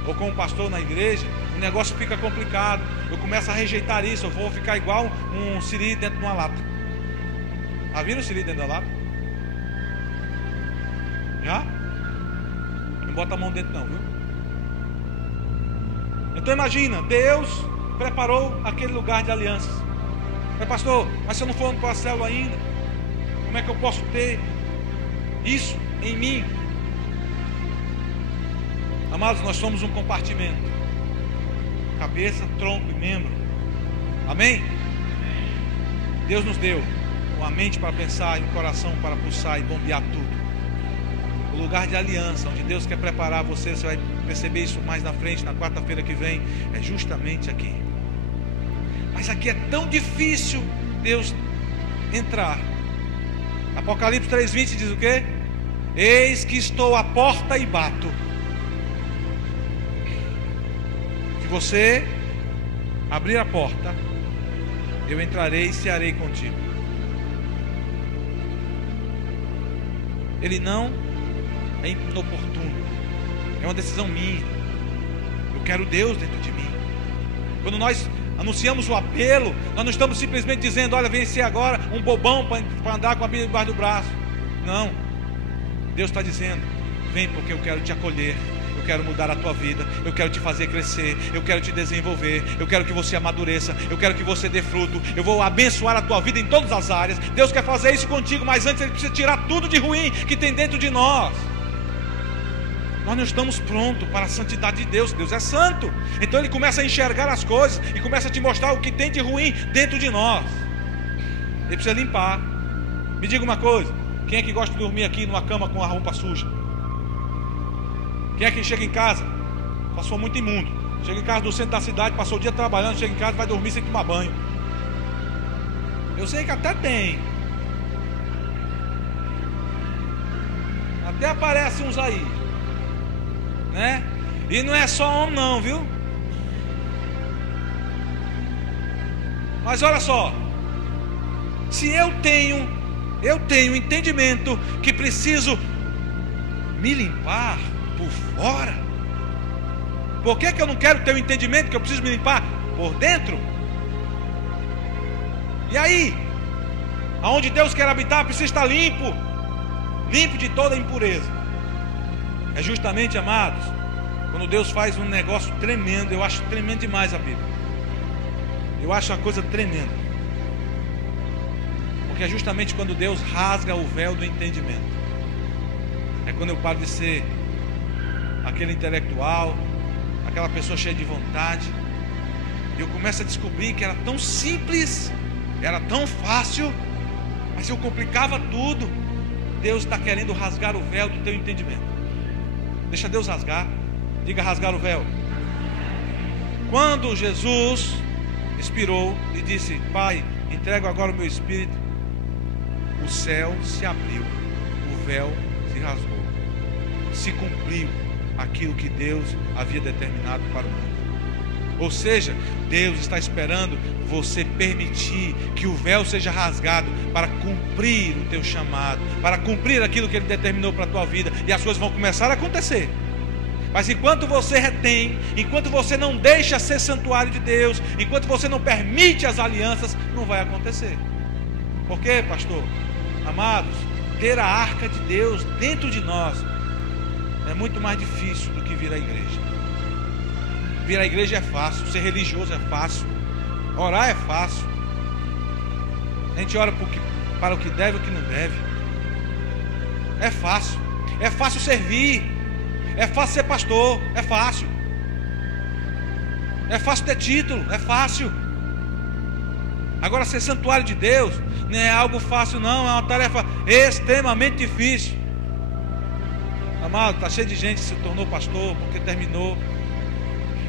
ou como pastor na igreja, o negócio fica complicado. Eu começo a rejeitar isso. Eu vou ficar igual um siri dentro de uma lata. Já viram o siri dentro da lata? Já? Não bota a mão dentro não, viu? Então imagina, Deus preparou aquele lugar de alianças. Mas pastor, mas se eu não for para a célula ainda, como é que eu posso ter isso em mim? Amados, nós somos um compartimento: cabeça, tronco e membro. Amém? Deus nos deu uma mente para pensar e um coração para pulsar e bombear tudo. O lugar de aliança, onde Deus quer preparar você, você vai perceber isso mais na frente, na quarta-feira que vem, é justamente aqui. Mas aqui é tão difícil Deus entrar. Apocalipse 3:20 diz o quê? Eis que estou à porta e bato. Se você abrir a porta, eu entrarei e cearei contigo. Ele não é inoportuno. É uma decisão minha. Eu quero Deus dentro de mim. Quando nós anunciamos o apelo, nós não estamos simplesmente dizendo: olha, vem ser agora um bobão para andar com a Bíblia debaixo do braço. Não. Deus está dizendo: vem, porque eu quero te acolher. Eu quero mudar a tua vida. Eu quero te fazer crescer. Eu quero te desenvolver. Eu quero que você amadureça. Eu quero que você dê fruto. Eu vou abençoar a tua vida em todas as áreas. Deus quer fazer isso contigo, mas antes Ele precisa tirar tudo de ruim que tem dentro de nós. Nós não estamos prontos para a santidade de Deus. Deus é santo. Então Ele começa a enxergar as coisas e começa a te mostrar o que tem de ruim dentro de nós. Ele precisa limpar. Me diga uma coisa: quem é que gosta de dormir aqui numa cama com a roupa suja? Quem é que chega em casa, passou muito imundo, chega em casa do centro da cidade, passou o dia trabalhando, chega em casa, vai dormir sem tomar banho? Eu sei que até tem. Até aparecem uns aí, né? E não é só homem não, viu? Mas olha só, se eu tenho entendimento que preciso me limpar por fora, por que eu não quero ter o entendimento que eu preciso me limpar por dentro? E aí, aonde Deus quer habitar precisa estar limpo, limpo de toda impureza. É justamente, amados, quando Deus faz um negócio tremendo. Eu acho tremendo demais a Bíblia. Eu acho uma coisa tremenda, porque é justamente quando Deus rasga o véu do entendimento. É quando eu paro de ser aquele intelectual, aquela pessoa cheia de vontade, e eu começo a descobrir que era tão simples, era tão fácil, mas eu complicava tudo. Deus está querendo rasgar o véu do teu entendimento. Deixa Deus rasgar. Diga: rasgar o véu. Quando Jesus expirou e disse: Pai, entrego agora o meu espírito, o céu se abriu, o véu se rasgou, se cumpriu aquilo que Deus havia determinado para o mundo. Ou seja, Deus está esperando você permitir que o véu seja rasgado para cumprir o teu chamado, para cumprir aquilo que Ele determinou para a tua vida, e as coisas vão começar a acontecer. Mas enquanto você retém, enquanto você não deixa ser santuário de Deus, enquanto você não permite as alianças, não vai acontecer. Por quê, pastor? Amados, ter a arca de Deus dentro de nós é muito mais difícil do que vir à igreja. Vir à igreja é fácil, ser religioso é fácil, orar é fácil. A gente ora para o que deve e o que não deve. É fácil servir, é fácil ser pastor, é fácil ter título, é fácil. Agora, ser santuário de Deus não é algo fácil não, é uma tarefa extremamente difícil. Amado, está cheio de gente que se tornou pastor porque terminou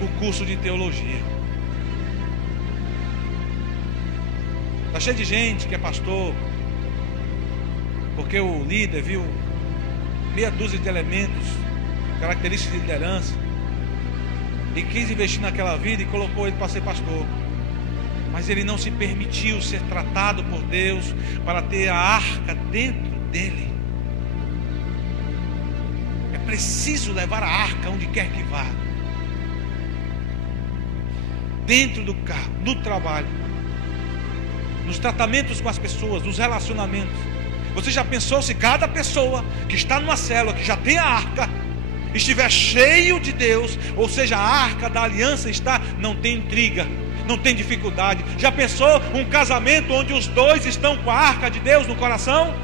o curso de teologia. Está cheio de gente que é pastor porque o líder viu meia dúzia de elementos, características de liderança, e quis investir naquela vida e colocou ele para ser pastor. Mas ele não se permitiu ser tratado por Deus para ter a arca dentro dele. É preciso levar a arca onde quer que vá. Dentro do carro, no trabalho, nos tratamentos com as pessoas, nos relacionamentos. Você já pensou se cada pessoa que está numa célula, que já tem a arca, estiver cheio de Deus, ou seja, a arca da aliança está, não tem intriga, não tem dificuldade. Já pensou um casamento onde os dois estão com a arca de Deus no coração?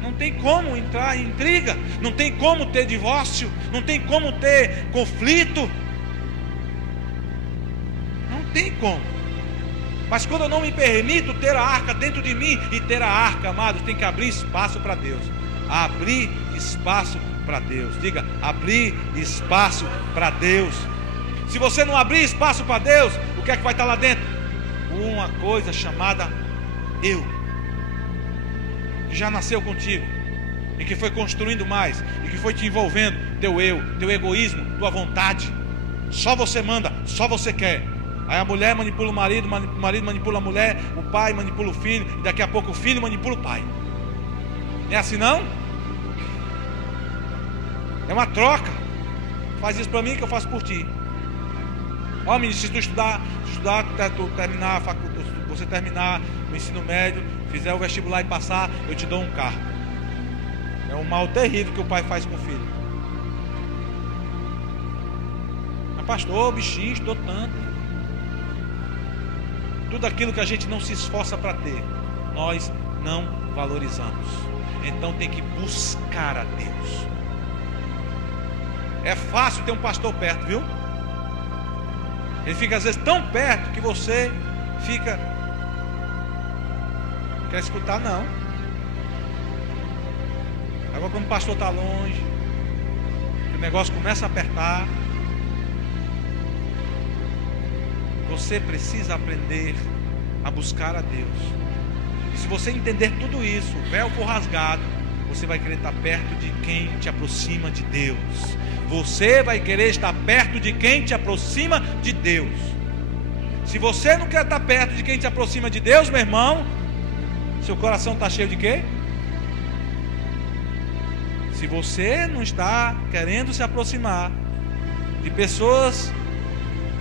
Não tem como entrar em intriga, não tem como ter divórcio, não tem como ter conflito, não tem como. Mas quando eu não me permito ter a arca dentro de mim, e ter a arca, amados, tem que abrir espaço para Deus. Abrir espaço para Deus. Diga: abrir espaço para Deus. Se você não abrir espaço para Deus, o que é que vai estar lá dentro? Uma coisa chamada eu, que já nasceu contigo, e que foi construindo mais, e que foi te envolvendo. Teu eu, teu egoísmo, tua vontade, Só você manda, só você quer. Aí a mulher manipula o marido manipula a mulher, o pai manipula o filho, e daqui a pouco o filho manipula o pai. Não é assim não? É uma troca. Faz isso para mim que eu faço por ti. Ó, menino, se tu estudar, tu terminar a faculdade, você terminar o ensino médio, fizer o vestibular e passar, eu te dou um carro. É um mal terrível que o pai faz com o filho. Mas pastor, bichinho, estou tanto. Tudo aquilo que a gente não se esforça para ter, nós não valorizamos. Então tem que buscar a Deus. É fácil ter um pastor perto, viu? Ele fica às vezes tão perto que você fica... Não quer escutar não. Agora quando o pastor está longe, o negócio começa a apertar, você precisa aprender a buscar a Deus. E se você entender tudo isso, o véu for rasgado, você vai querer estar perto de quem te aproxima de Deus. Você vai querer estar perto de quem te aproxima de Deus. Se você não quer estar perto de quem te aproxima de Deus, meu irmão, seu coração está cheio de quê? Se você não está querendo se aproximar de pessoas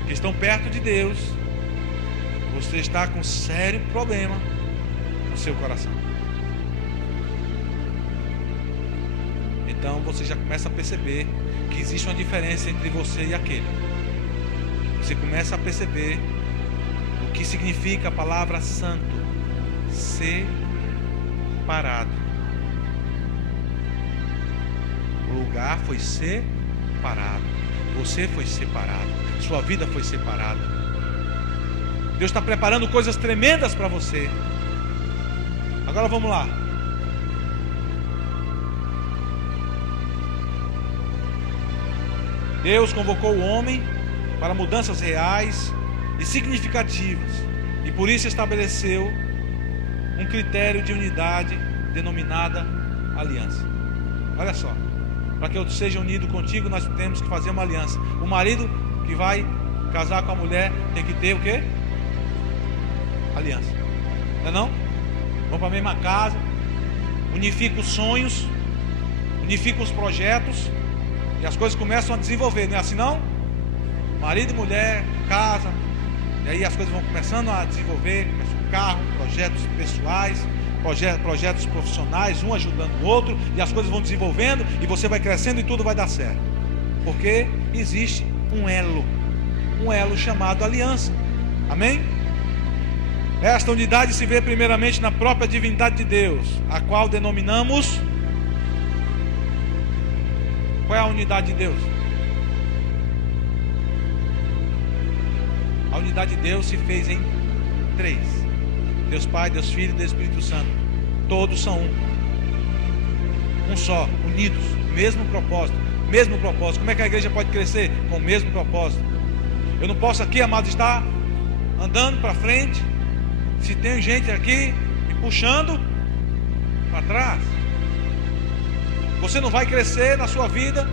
que estão perto de Deus, você está com um sério problema no seu coração. Então você já começa a perceber que existe uma diferença entre você e aquele. Você começa a perceber o que significa a palavra santo: separado. O lugar foi separado. Você foi separado. Sua vida foi separada. Deus está preparando coisas tremendas para você. Agora vamos lá. Deus convocou o homem para mudanças reais e significativas, e por isso estabeleceu um critério de unidade denominada aliança. Olha só, para que eu seja unido contigo, nós temos que fazer uma aliança. O marido que vai casar com a mulher tem que ter o quê? Aliança. Não é não? Vão para a mesma casa, unifica os sonhos, unifica os projetos, e as coisas começam a desenvolver. Não é assim não? Marido e mulher, casa, e aí as coisas vão começando a desenvolver. Começa um carro, projetos pessoais, projetos profissionais, um ajudando o outro, e as coisas vão desenvolvendo, e você vai crescendo e tudo vai dar certo. Porque existe um elo chamado aliança. Amém? Esta unidade se vê primeiramente na própria divindade de Deus, a qual denominamos... Qual é a unidade de Deus? A unidade de Deus se fez em 3: Deus Pai, Deus Filho e Deus Espírito Santo. Todos são um só, unidos, mesmo propósito. Como é que a igreja pode crescer? Com o mesmo propósito. Eu não posso aqui, amados, estar andando para frente se tem gente aqui me puxando para trás. Você não vai crescer na sua vida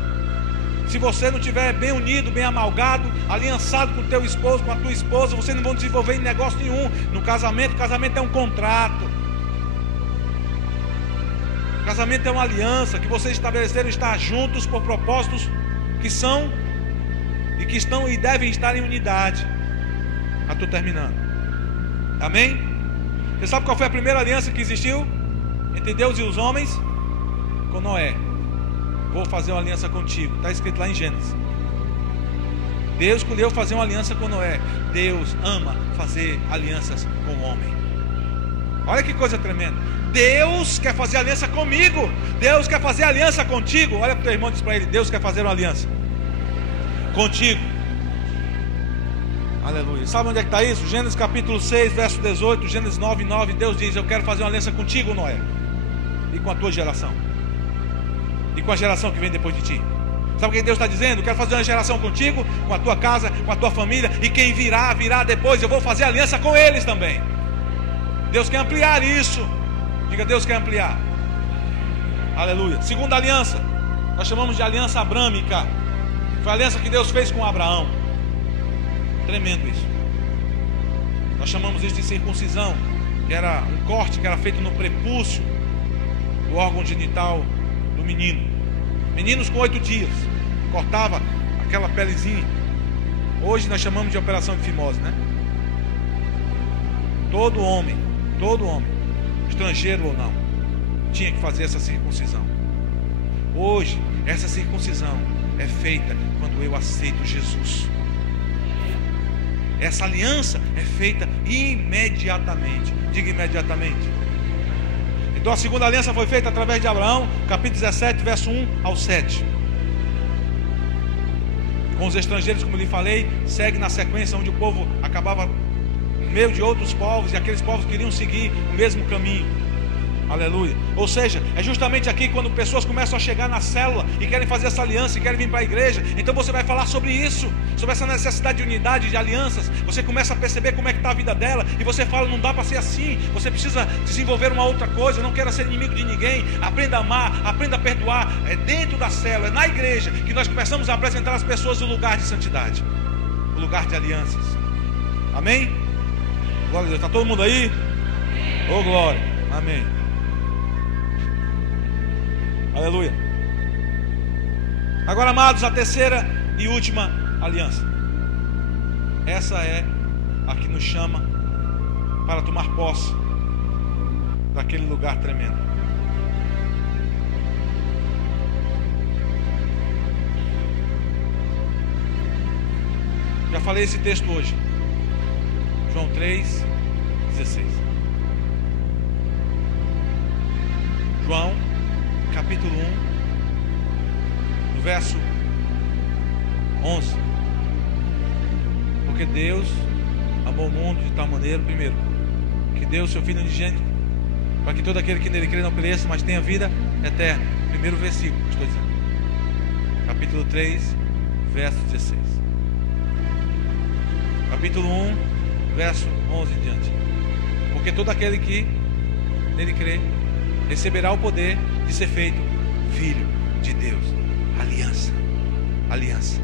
se você não estiver bem unido, bem amalgado, aliançado com o teu esposo, com a tua esposa. Vocês não vão desenvolver em negócio nenhum. No casamento, o casamento é um contrato. O casamento é uma aliança que vocês estabeleceram estar juntos por propósitos que são e que estão e devem estar em unidade. Já estou terminando. Amém? Você sabe qual foi a primeira aliança que existiu entre Deus e os homens? Com Noé. Vou fazer uma aliança contigo. Está escrito lá em Gênesis. Deus escolheu fazer uma aliança com Noé. Deus ama fazer alianças com o homem. Olha que coisa tremenda. Deus quer fazer aliança comigo. Deus quer fazer aliança contigo. Olha para o teu irmão e diz para ele: Deus quer fazer uma aliança contigo. Aleluia. Sabe onde é que está isso? Gênesis capítulo 6, verso 18. Gênesis 9, 9. Deus diz: eu quero fazer uma aliança contigo, Noé, e com a tua geração, e com a geração que vem depois de ti. Sabe o que Deus está dizendo? Eu quero fazer uma geração contigo, com a tua casa, com a tua família, e quem virá depois, eu vou fazer aliança com eles também. Deus quer ampliar isso. Diga: Deus quer ampliar. Aleluia. Segunda aliança, nós chamamos de aliança abrâmica. Foi a aliança que Deus fez com Abraão. Tremendo isso. Nós chamamos isso de circuncisão, que era um corte que era feito no prepúcio do órgão genital do menino. Meninos com 8 dias, cortava aquela pelezinha. Hoje nós chamamos de operação de fimose, né? Todo homem, estrangeiro ou não, tinha que fazer essa circuncisão. Hoje, essa circuncisão é feita quando eu aceito Jesus. Essa aliança é feita imediatamente. Diga imediatamente. Então a segunda aliança foi feita através de Abraão, capítulo 17, verso 1 ao 7. Com os estrangeiros, como eu lhe falei, segue na sequência onde o povo acabava no meio de outros povos, e aqueles povos queriam seguir o mesmo caminho. Aleluia. Ou seja, é justamente aqui quando pessoas começam a chegar na célula e querem fazer essa aliança e querem vir para a igreja. Então você vai falar sobre isso, sobre essa necessidade de unidade, de alianças. Você começa a perceber como é que está a vida dela, e você fala, não dá para ser assim. Você precisa desenvolver uma outra coisa. Não quero ser inimigo de ninguém. Aprenda a amar, aprenda a perdoar. É dentro da célula, é na igreja que nós começamos a apresentar às pessoas o lugar de santidade, o lugar de alianças. Amém? Glória a Deus. Está todo mundo aí? Ô glória. Amém. Aleluia. Agora, amados, a terceira e última aliança. Essa é a que nos chama para tomar posse daquele lugar tremendo. Já falei esse texto hoje. João 3:16. João capítulo 1, no verso 11. Porque Deus amou o mundo de tal maneira, primeiro, que deu o seu Filho unigênito, para que todo aquele que nele crê não pereça, mas tenha vida eterna. Primeiro versículo, estou dizendo. Capítulo 3, verso 16. Capítulo 1, verso 11 em diante. Porque todo aquele que nele crê receberá o poder de ser feito filho de Deus. Aliança, aliança,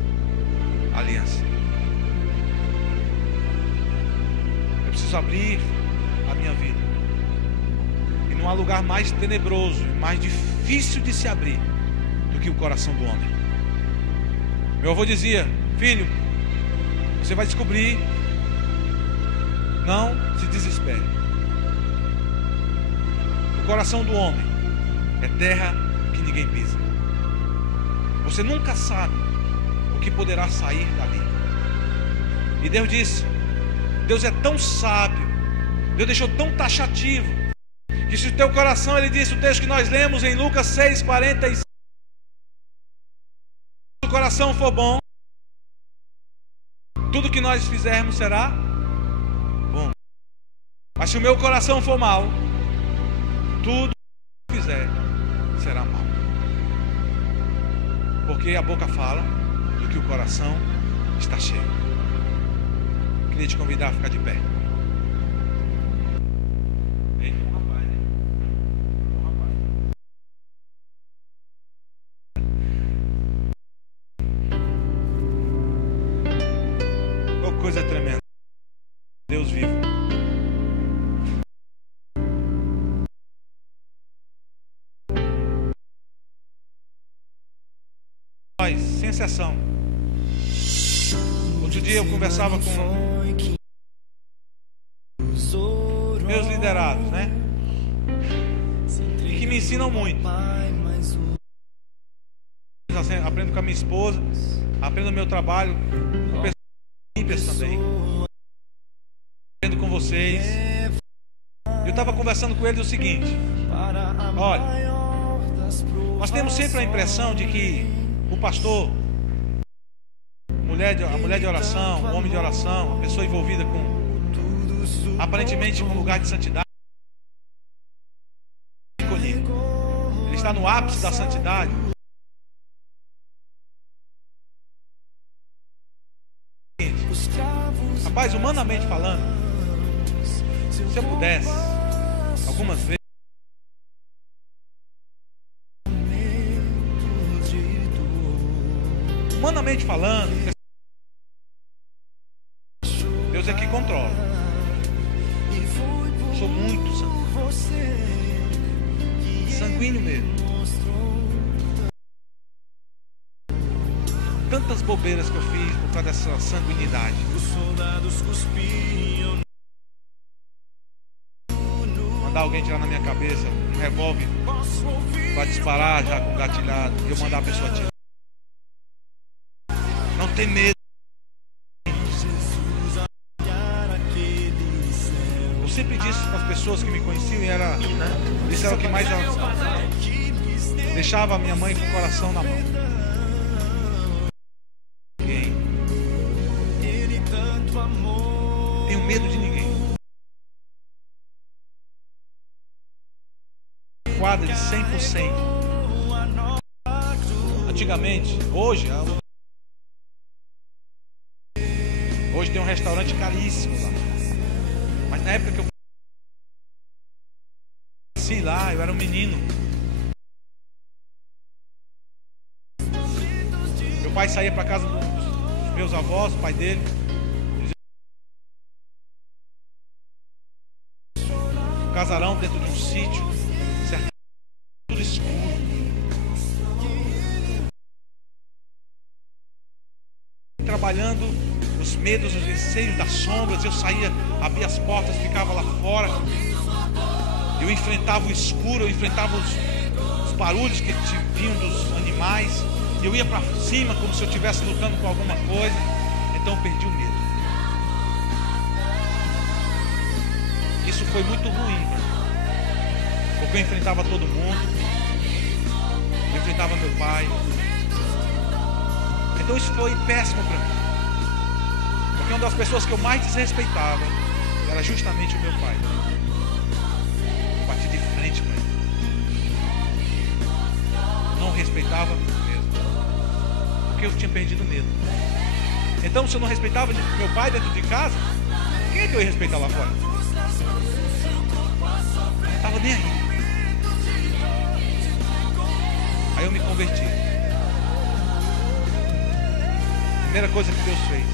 aliança. Eu preciso abrir a minha vida, e não há lugar mais tenebroso, mais difícil de se abrir do que o coração do homem. Meu avô dizia: filho, você vai descobrir, não se desespere. O coração do homem é terra que ninguém pisa. Você nunca sabe o que poderá sair dali. E Deus disse, Deus é tão sábio, Deus deixou tão taxativo, que se o teu coração, ele disse, o texto que nós lemos em Lucas 6:45, se o coração for bom, tudo que nós fizermos será bom. Mas se o meu coração for mau, tudo que fizer será mal. Porque a boca fala do que o coração está cheio. Queria te convidar a ficar de pé. Oh, coisa tremenda. Deus vivo. Sem exceção. Outro dia eu conversava com meus liderados, né? E que me ensinam muito. Aprendo com a minha esposa, aprendo no meu trabalho, com pessoas ímpias também. Aprendo com vocês. Eu estava conversando com eles o seguinte: olha, nós temos sempre a impressão de que o pastor, a mulher de oração, o homem de oração, a pessoa envolvida com, aparentemente, com um lugar de santidade, ele está no ápice da santidade. Rapaz, humanamente falando, se eu pudesse, algumas vezes, humanamente falando, controlo. Sou muito sanguíneo mesmo. Tantas bobeiras que eu fiz por causa dessa sanguinidade. Os soldados cuspiam. Mandar alguém tirar na minha cabeça um revólver para disparar já com gatilhado e eu mandar a pessoa atirar. Não tem medo. Eu sempre disse para as pessoas que me conheciam e isso era o que mais deixava a minha mãe com o coração na mão. Ninguém. Tenho medo de ninguém. Quadra de 100%. Antigamente, hoje tem um restaurante caríssimo lá. Mas na época que eu nasci lá, eu era um menino. Meu pai saía para casa dos meus avós, o pai dele. Um casarão dentro de um sítio, certo? Tudo escuro. Trabalhando os medos, os receios das sombras, eu saía, abria as portas, ficava lá fora. Eu enfrentava o escuro, eu enfrentava os barulhos que vinham dos animais. Eu ia para cima como se eu estivesse lutando com alguma coisa. Então eu perdi o medo. Isso foi muito ruim, porque eu enfrentava todo mundo. Eu enfrentava meu pai. Então isso foi péssimo para mim. Porque uma das pessoas que eu mais desrespeitava era justamente o meu pai. Eu bati de frente para ele. Não respeitava mesmo. Porque eu tinha perdido o medo. Então se eu não respeitava meu pai dentro de casa, quem é que eu ia respeitar lá fora? Eu não estava nem aí. Aí eu me converti. Primeira coisa que Deus fez,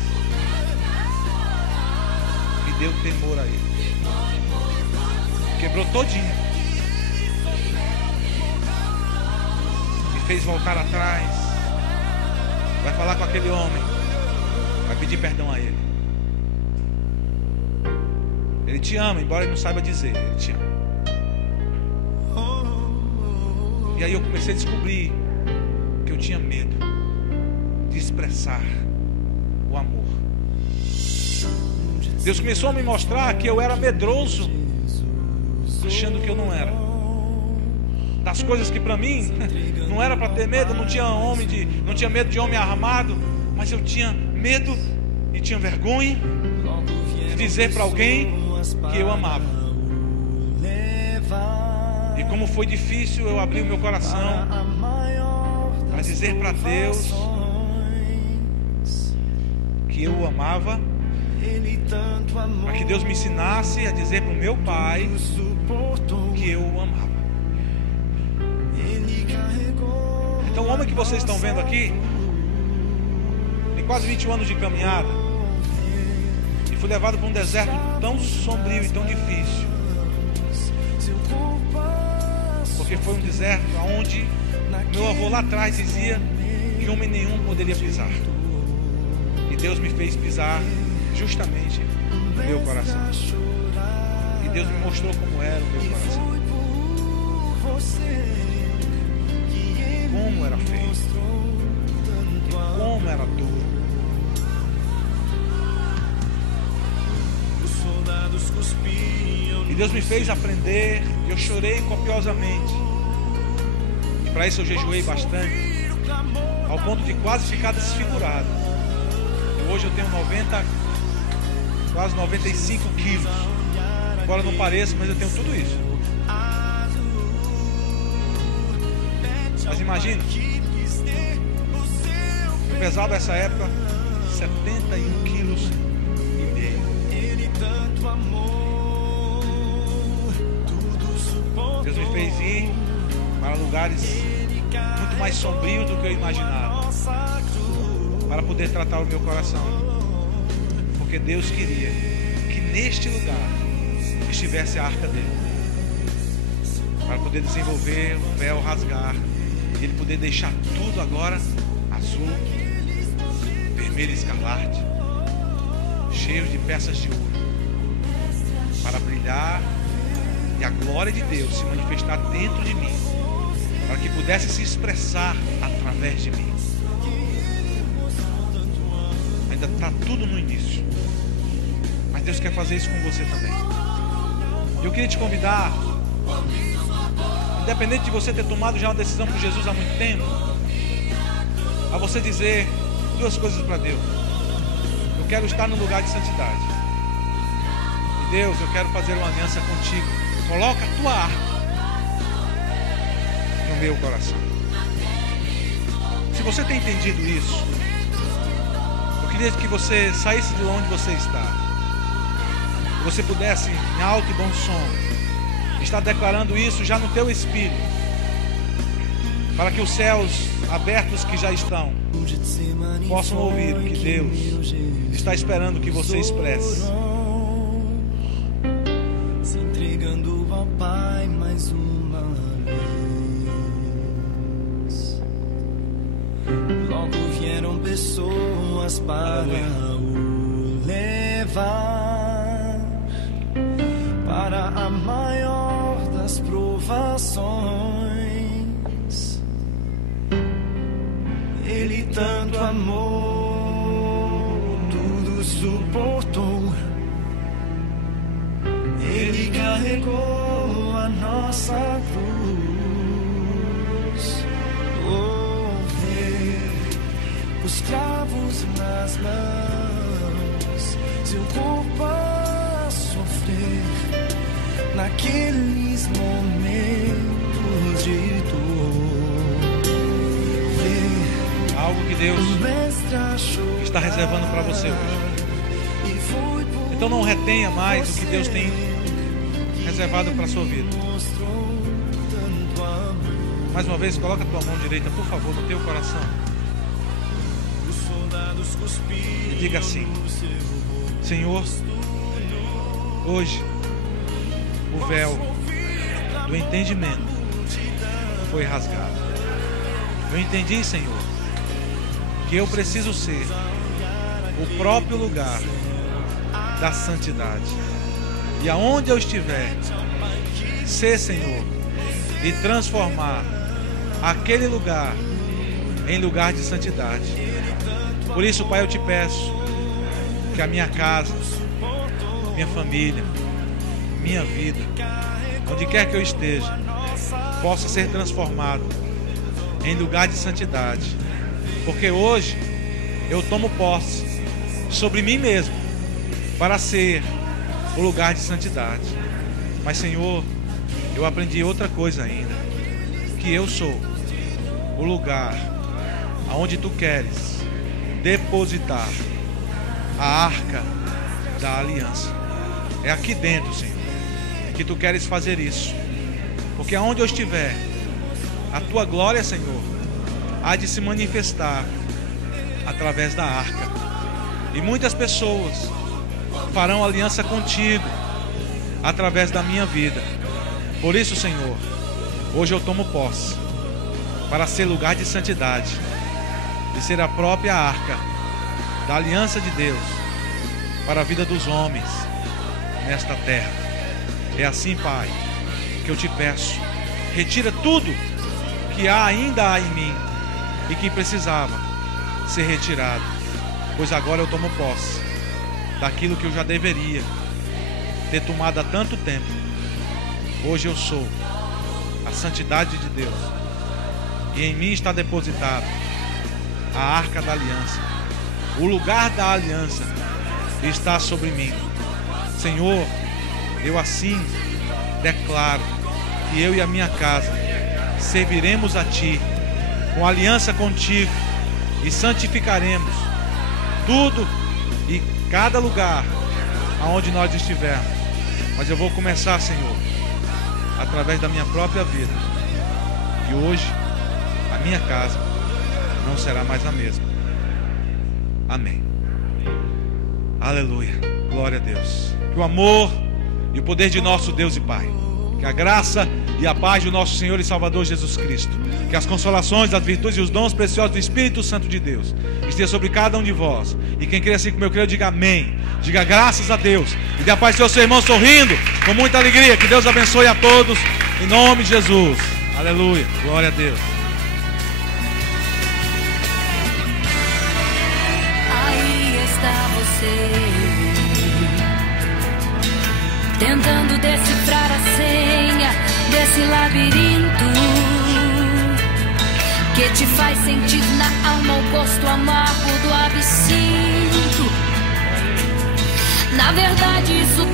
me deu temor a Ele. Quebrou todinho. Me fez voltar atrás. Vai falar com aquele homem. Vai pedir perdão a Ele. Ele te ama, embora Ele não saiba dizer. Ele te ama. E aí eu comecei a descobrir que eu tinha medo de expressar o amor. Deus começou a me mostrar que eu era medroso, achando que eu não era. Das coisas que para mim não era para ter medo, não tinha medo de homem armado, mas eu tinha medo e tinha vergonha de dizer para alguém que eu amava. E como foi difícil eu abrir o meu coração para dizer para Deus que eu o amava, para que Deus me ensinasse a dizer para o meu pai que eu o amava. Então o homem que vocês estão vendo aqui tem quase 21 anos de caminhada e fui levado para um deserto tão sombrio e tão difícil, porque foi um deserto onde meu avô lá atrás dizia que homem nenhum poderia pisar. E Deus me fez pisar justamente no meu coração. E Deus me mostrou como era o meu coração. Como era feio. E como era duro. E Deus me fez aprender. Eu chorei copiosamente. E para isso eu jejuei bastante, ao ponto de quase ficar desfigurado. E hoje eu tenho quase 95 quilos. Embora não pareça, mas eu tenho tudo isso. Mas imagina, eu pesava nessa época 71 quilos e meio. Deus me fez ir para lugares muito mais sombrios do que eu imaginava, para poder tratar o meu coração, porque Deus queria neste lugar estivesse a arca dele, para poder desenvolver o véu, rasgar, e ele poder deixar tudo agora azul, vermelho e escarlate, cheio de peças de ouro, para brilhar e a glória de Deus se manifestar dentro de mim, para que pudesse se expressar através de mim. Ainda está tudo no início, mas Deus quer fazer isso com você também. Eu queria te convidar, independente de você ter tomado já uma decisão por Jesus há muito tempo, a você dizer duas coisas para Deus. Eu quero estar no lugar de santidade. E Deus, eu quero fazer uma aliança contigo. Coloca a tua arca no meu coração. Se você tem entendido isso, eu queria que você saísse de onde você está, que você pudesse, em alto e bom som, estar declarando isso já no teu espírito, para que os céus abertos que já estão possam ouvir o que Deus está esperando que você expresse. Se entregando ao Pai mais uma vez. Logo vieram pessoas para o levar para a maior das provações. Ele tanto amou, tudo suportou. Ele carregou a nossa cruz. Oh, ver os cravos nas mãos, seu corpo a sofrer naqueles momentos de dor. Ver algo que Deus está reservando para você hoje. Então não retenha mais o que Deus tem reservado para a sua vida. Mais uma vez, coloca a tua mão direita, por favor, no teu coração. E diga assim: Senhor, hoje o véu do entendimento foi rasgado. Eu entendi, Senhor, que eu preciso ser o próprio lugar da santidade. E aonde eu estiver, ser, Senhor, e transformar aquele lugar em lugar de santidade. Por isso, Pai, eu te peço que a minha casa, minha família, minha vida, onde quer que eu esteja, possa ser transformado em lugar de santidade. Porque hoje eu tomo posse sobre mim mesmo para ser o lugar de santidade. Mas, Senhor, eu aprendi outra coisa ainda, que eu sou o lugar aonde Tu queres depositar a arca da aliança. É aqui dentro, Senhor, que Tu queres fazer isso. Porque aonde eu estiver, a Tua glória, Senhor, há de se manifestar através da arca. E muitas pessoas farão aliança contigo através da minha vida. Por isso, Senhor, hoje eu tomo posse para ser lugar de santidade, de ser a própria arca da aliança de Deus para a vida dos homens nesta terra. É assim, Pai, que eu te peço, retira tudo que ainda há em mim e que precisava ser retirado, pois agora eu tomo posse daquilo que eu já deveria ter tomado há tanto tempo. Hoje eu sou a santidade de Deus, e em mim está depositado a arca da aliança. O lugar da aliança está sobre mim. Senhor, eu assim declaro que eu e a minha casa serviremos a Ti com aliança contigo e santificaremos tudo e cada lugar aonde nós estivermos. Mas eu vou começar, Senhor, através da minha própria vida. E hoje a minha casa não será mais a mesma. Amém. Aleluia. Glória a Deus. que o amor e o poder de nosso Deus e Pai, que a graça e a paz do nosso Senhor e Salvador Jesus Cristo, que as consolações, as virtudes e os dons preciosos do Espírito Santo de Deus esteja sobre cada um de vós. E quem crê assim como eu creio, diga amém. Diga graças a Deus. E dê a paz ao seu irmão sorrindo, com muita alegria. Que Deus abençoe a todos, em nome de Jesus. Aleluia, glória a Deus. Aí está você, tentando decifrar a senha desse labirinto que te faz sentir na alma o gosto amargo do absinto. Na verdade, isso